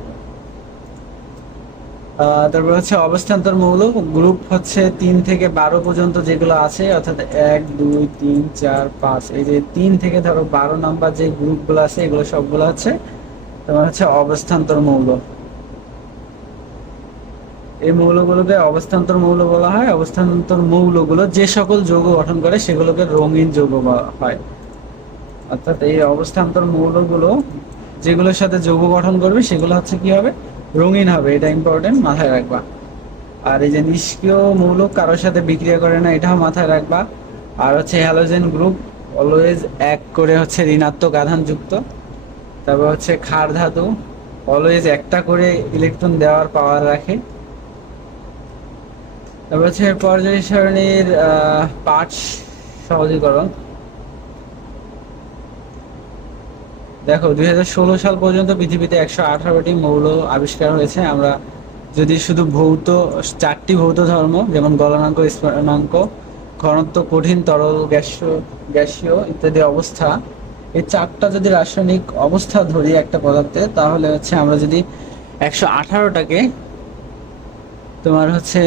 তারপর হচ্ছে অবস্থান্তর মৌল গ্রুপ হচ্ছে 3 থেকে 12 পর্যন্ত যেগুলো আছে, অর্থাৎ 1 2 3 4 5, এই যে 3 থেকে ধরো 12 নাম্বার যে গ্রুপগুলো আছে, এগুলো সবগুলো হচ্ছে তোমার হচ্ছে অবস্থান্তর মৌল। এই মৌলগুলোকে অবস্থান্তর মৌল বলা হয়। অবস্থান্তর মৌলগুলো যে সকল যৌগ গঠন করে সেগুলোকে রঙিন যৌগ বলা হয়। অর্থাৎ এই অবস্থান্তর মৌলগুলো যেগুলোর সাথে যৌগ গঠন করবে সেগুলো হচ্ছে কি হবে, রঙিন হবে। এটা ইম্পর্টেন্ট, মাথায় রাখবা। আর এই যে নিষ্ক্রিয় মৌল কারোর সাথে বিক্রিয়া করে না, এটাও মাথায় রাখবা। আর হচ্ছে হ্যালোজেন গ্রুপ অলওয়েজ এক করে হচ্ছে ঋণাত্মক আধান যুক্ত। তারপর হচ্ছে ক্ষার ধাতু অলওয়েজ একটা করে ইলেকট্রন দেওয়ার পাওয়ার রাখে। তারপর হচ্ছে পর্যায় সারণীর পাঠ সহজীকরণ। দেখো 2016 সাল পর্যন্ত পৃথিবীতে 118টি মৌল আবিষ্কার হয়েছে। আমরা যদি শুধু ভৌত 4টি ভৌত ধর্ম, যেমন গলনাঙ্ক, স্ফুটনাঙ্ক, ঘনত্ব, কঠিন, তরল, গ্যাসীয় ইত্যাদি অবস্থা, এই 4টা যদি রাসায়নিক অবস্থা ধরি একটা পদার্থে, তাহলে হচ্ছে আমরা যদি 118টাকে তোমার হচ্ছে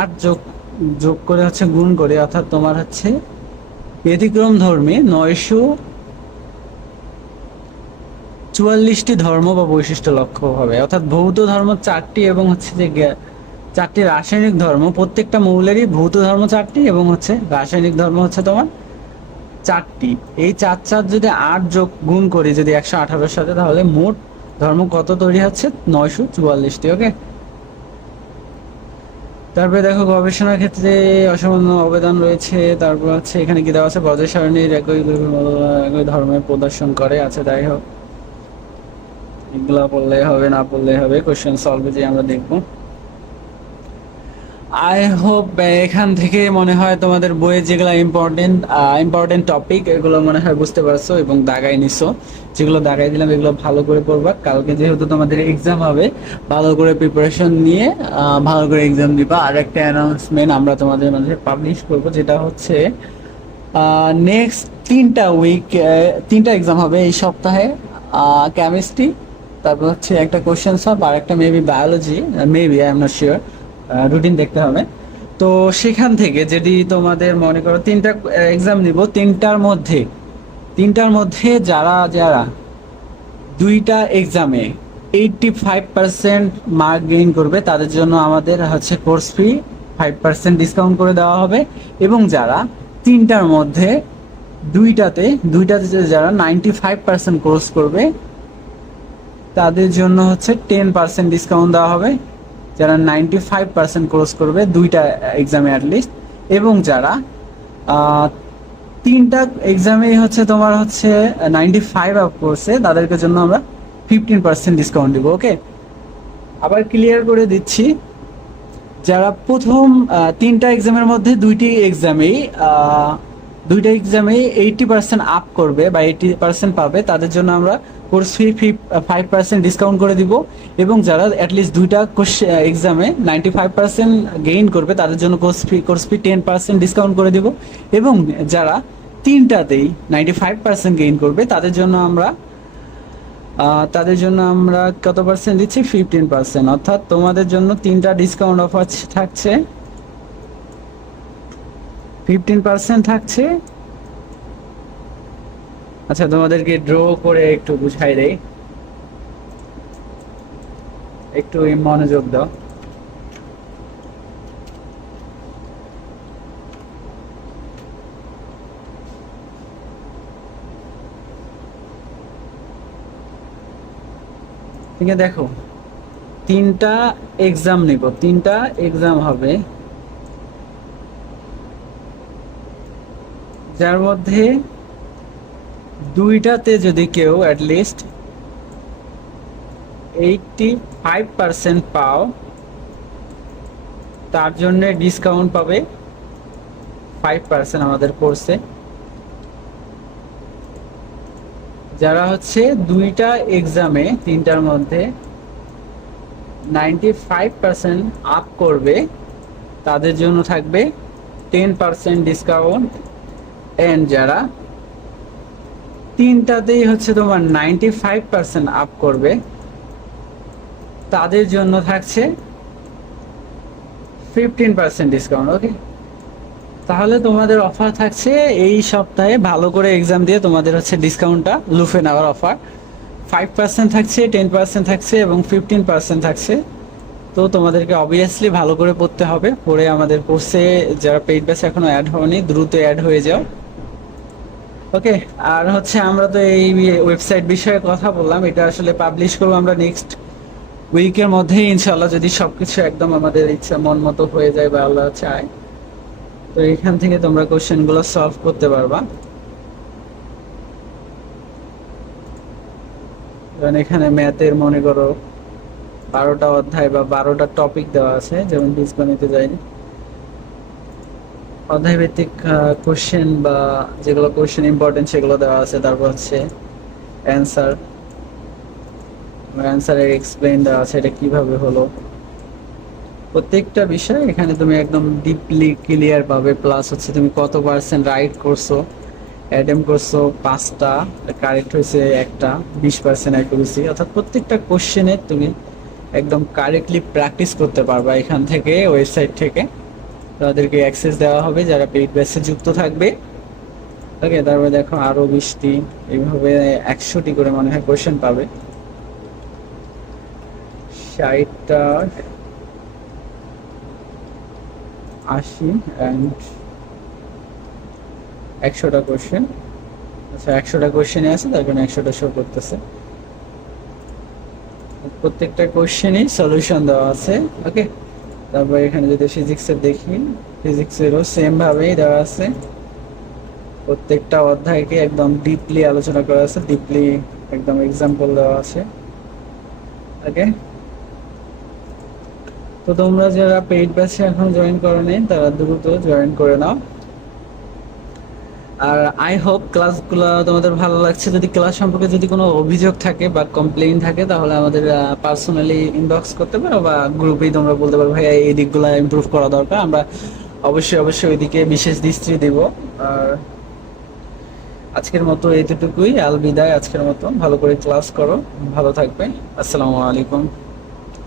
8 যোগ যোগ করে হচ্ছে গুণ করি, অর্থাৎ তোমার হচ্ছে ব্যতিক্রম ধর্মী 944টি ধর্ম বা বৈশিষ্ট্য লক্ষ্য হবে। অর্থাৎ ভৌত ধর্ম 4টি এবং হচ্ছে যে 4টি রাসায়নিক ধর্ম, প্রত্যেকটা মৌলেরই ভৌত ধর্ম 4টি এবং হচ্ছে রাসায়নিক ধর্ম হচ্ছে তোমার 4টি। এই 4 4 যদি 8 যোগ গুণ করি যদি 118-এর সাথে, তাহলে মোট ধর্ম কত তৈরি হচ্ছে, 944টি। ওকে, তারপরে দেখো গবেষণার ক্ষেত্রে অসামান্য অবদান রয়েছে। তারপর হচ্ছে এখানে কি দেওয়া আছে, পর্যায় সারণীর একই ধর্মের প্রদর্শন করে। আচ্ছা যাই হোক, এগুলা পড়লে হবে না পড়লে হবে, কোশ্চেন সলভে যে আমরা দেখবো। আই হোপ এখান থেকে মনে হয় তোমাদের বইয়ে যেগুলো ইম্পর্টেন্ট টপিক, এগুলো মনে হয় বুঝতে পারছো এবং দাগাই নিছো। যেগুলো দাগাই দিলাম এগুলো ভালো করে পড়বা। কালকে যেহেতু তোমাদের এক্সাম হবে, ভালো করে প্রিপারেশন নিয়ে ভালো করে এক্সাম দিবা। আর একটা অ্যানাউন্সমেন্ট আমরা তোমাদের মাঝে পাবলিশ করব, যেটা হচ্ছে নেক্সট 3টা এক্সাম হবে এই সপ্তাহে। কেমিস্ট্রি, তারপর হচ্ছে একটা কোশ্চেন সলভ, আর একটা maybe biology, maybe I am not sure, routine দেখতে হবে। তো সেখান থেকে যদি তোমাদের মনে করো 3টা এক্সাম নিব, 3টার মধ্যে যারা যারা 2টা এক্সামে 85% মার্ক গেইন করবে, তাদের জন্য আমাদের হচ্ছে কোর্স ফি 5% ডিসকাউন্ট করে দেওয়া হবে। এবং যারা 3টার মধ্যে দুইটাতে যারা 95% কোর্স করবে, তাদের জন্য হচ্ছে 10% ডিসকাউন্ট দেওয়া হবে, যারা 95% কোর্স করবে 2টা এক্সামে অ্যাটলিস্ট। এবং যারা 3টা এক্সামে হচ্ছে তোমার হচ্ছে 95 আপ করছে, তাদেরকে জন্য আমরা 15% ডিসকাউন্ট দিব। ওকে, আবার ক্লিয়ার করে দিচ্ছি, যারা প্রথম 3টা এক্সামের মধ্যে 2টা এক্সামে 80% আপ করবে বা 80% পাবে, তাদের জন্য আমরা কোর্স ফি 5% ডিসকাউন্ট করে দিব। এবং যারা অ্যাটলিস্ট 2টা এক্সামে 95% গেইন করবে, তাদের জন্য কোর্স ফি 10% ডিসকাউন্ট করে দিব। এবং যারা 3টাতেই 95% গেইন করবে, তাদের জন্য আমরা কত পার্সেন্ট দিচ্ছি, 15%। অর্থাৎ তোমাদের জন্য 3টা ডিসকাউন্ট অফার থাকছে। 15% থাকছে। আচ্ছা, তোমাদেরকে ড্র করে একটু বুঝাই দেই, একটু মনোযোগ দাও। ঠিক আছে, দেখো, তিনটা এক্সাম নিব, তিনটা এক্সাম হবে, যার মধ্যে দুইটাতে যদি কেউ অ্যাটলিস্ট 85% পাও, তার জন্য ডিসকাউন্ট পাবে 5% আমাদের কোর্সে। যারা হচ্ছে দুইটা এক্সামে তিনটার মধ্যে 95% আপ করবে, তাদের জন্য থাকবে 10% ডিসকাউন্ট। এন্ড যারা তিনটাতেই হচ্ছে তোমার 95% আপ করবে, তাদের জন্য থাকছে 15% ডিসকাউন্ট। ওকে, তাহলে তোমাদের অফার থাকছে এই সপ্তাহে ভালো করে এক্সাম দিয়ে তোমাদের হচ্ছে ডিসকাউন্টটা লুফে নেওয়ার অফার। 5% থাকছে, 10% থাকছে এবং 15% থাকছে। তো তোমাদেরকে অবভিয়াসলি ভালো করে পড়তে হবে, পড়ে আমাদের কোর্সে যারা পেইড ব্যাচ এখনো অ্যাড হয়নি দ্রুত অ্যাড হয়ে যাও। ওকে, আর হচ্ছে আমরা তো এই ওয়েবসাইট বিষয়ে কথা বললাম, এটা আসলে পাবলিশ করবো আমরা নেক্সট উইকের মধ্যেই ইনশাল্লাহ, যদি সবকিছু একদম আমাদের ইচ্ছা মন মতো হয়ে যায় বা আল্লাহ চায়। তো এখান থেকে তোমরা কোশ্চেনগুলো সলভ করতে পারবা। যেমন এখানে ম্যাথের মনে করো 12টা অধ্যায় বা 12টা টপিক দেওয়া আছে, যেমন বীজগণিতে যায়নি, অধ্যায় ভিত্তিক কোশ্চেন বা যেগুলো কোশ্চেন ইম্পর্টেন্ট সেগুলো দেওয়া আছে। তারপর হচ্ছে অ্যান্সার, অ্যান্সারের এক্সপ্লেইন দেওয়া আছে, এটা কিভাবে হলো। প্রত্যেকটা বিষয় এখানে তুমি একদম ডিপলি ক্লিয়ার পাবে। প্লাস হচ্ছে তুমি কত পার্সেন্ট রাইট করছো, অ্যাটেম্প করছো 5টা, কারেক্ট হয়েছে একটা, 20% অ্যাকুরেসি, অর্থাৎ প্রত্যেকটা কোশ্চেনে তুমি একদম কারেক্টলি প্র্যাকটিস করতে পারবা এখান থেকে, ওয়েবসাইট থেকে। তাদেরকে অ্যাক্সেস দেওয়া হবে যারা পেইড ব্যাচে যুক্ত থাকবে। ওকে, তারপরে দেখো আরো 20টি, এইভাবে 100টি করে মনে হয় কোশ্চেন পাবে। 60টা, 80 অ্যান্ড 100টা কোশ্চেন। আচ্ছা, 100টা কোশ্চেনই আছে, তার জন্য 100টা শো করতেছে। প্রত্যেকটা কোশ্চেনই সলিউশন দেওয়া আছে। ওকে, তারপর এখানে যদি ফিজিক্সের দেখি, ফিজিক্সেরও সেম ভাবেই দেওয়া আছে। প্রত্যেকটা অধ্যায়কে একদম ডিপলি আলোচনা করা আছে, ডিপলি একদম এক্সাম্পল দেওয়া আছে। ওকে, তো তোমরা যারা পেইড ব্যাচে এখন জয়েন করো নি, তারা দ্রুত জয়েন করে নাও। আর আই হোপ ক্লাসগুলো তোমাদের ভালো লাগছে। যদি ক্লাস সম্পর্কে যদি কোনো অভিযোগ থাকে বা কমপ্লেইন থাকে, তাহলে আমাদের পার্সোনালি ইনবক্স করতে পারো বা গ্রুপেই তোমরা বলতে পারো ভাই এই দিকগুলো ইমপ্রুভ করা দরকার, আমরা অবশ্যই অবশ্যই ওইদিকে বিশেষ দৃষ্টি দেব। আর আজকের মতো এতটুকুই, আল বিদায়। আজকের মতো ভালো করে ক্লাস করো, ভালো থাকবে। আসসালামু আলাইকুম।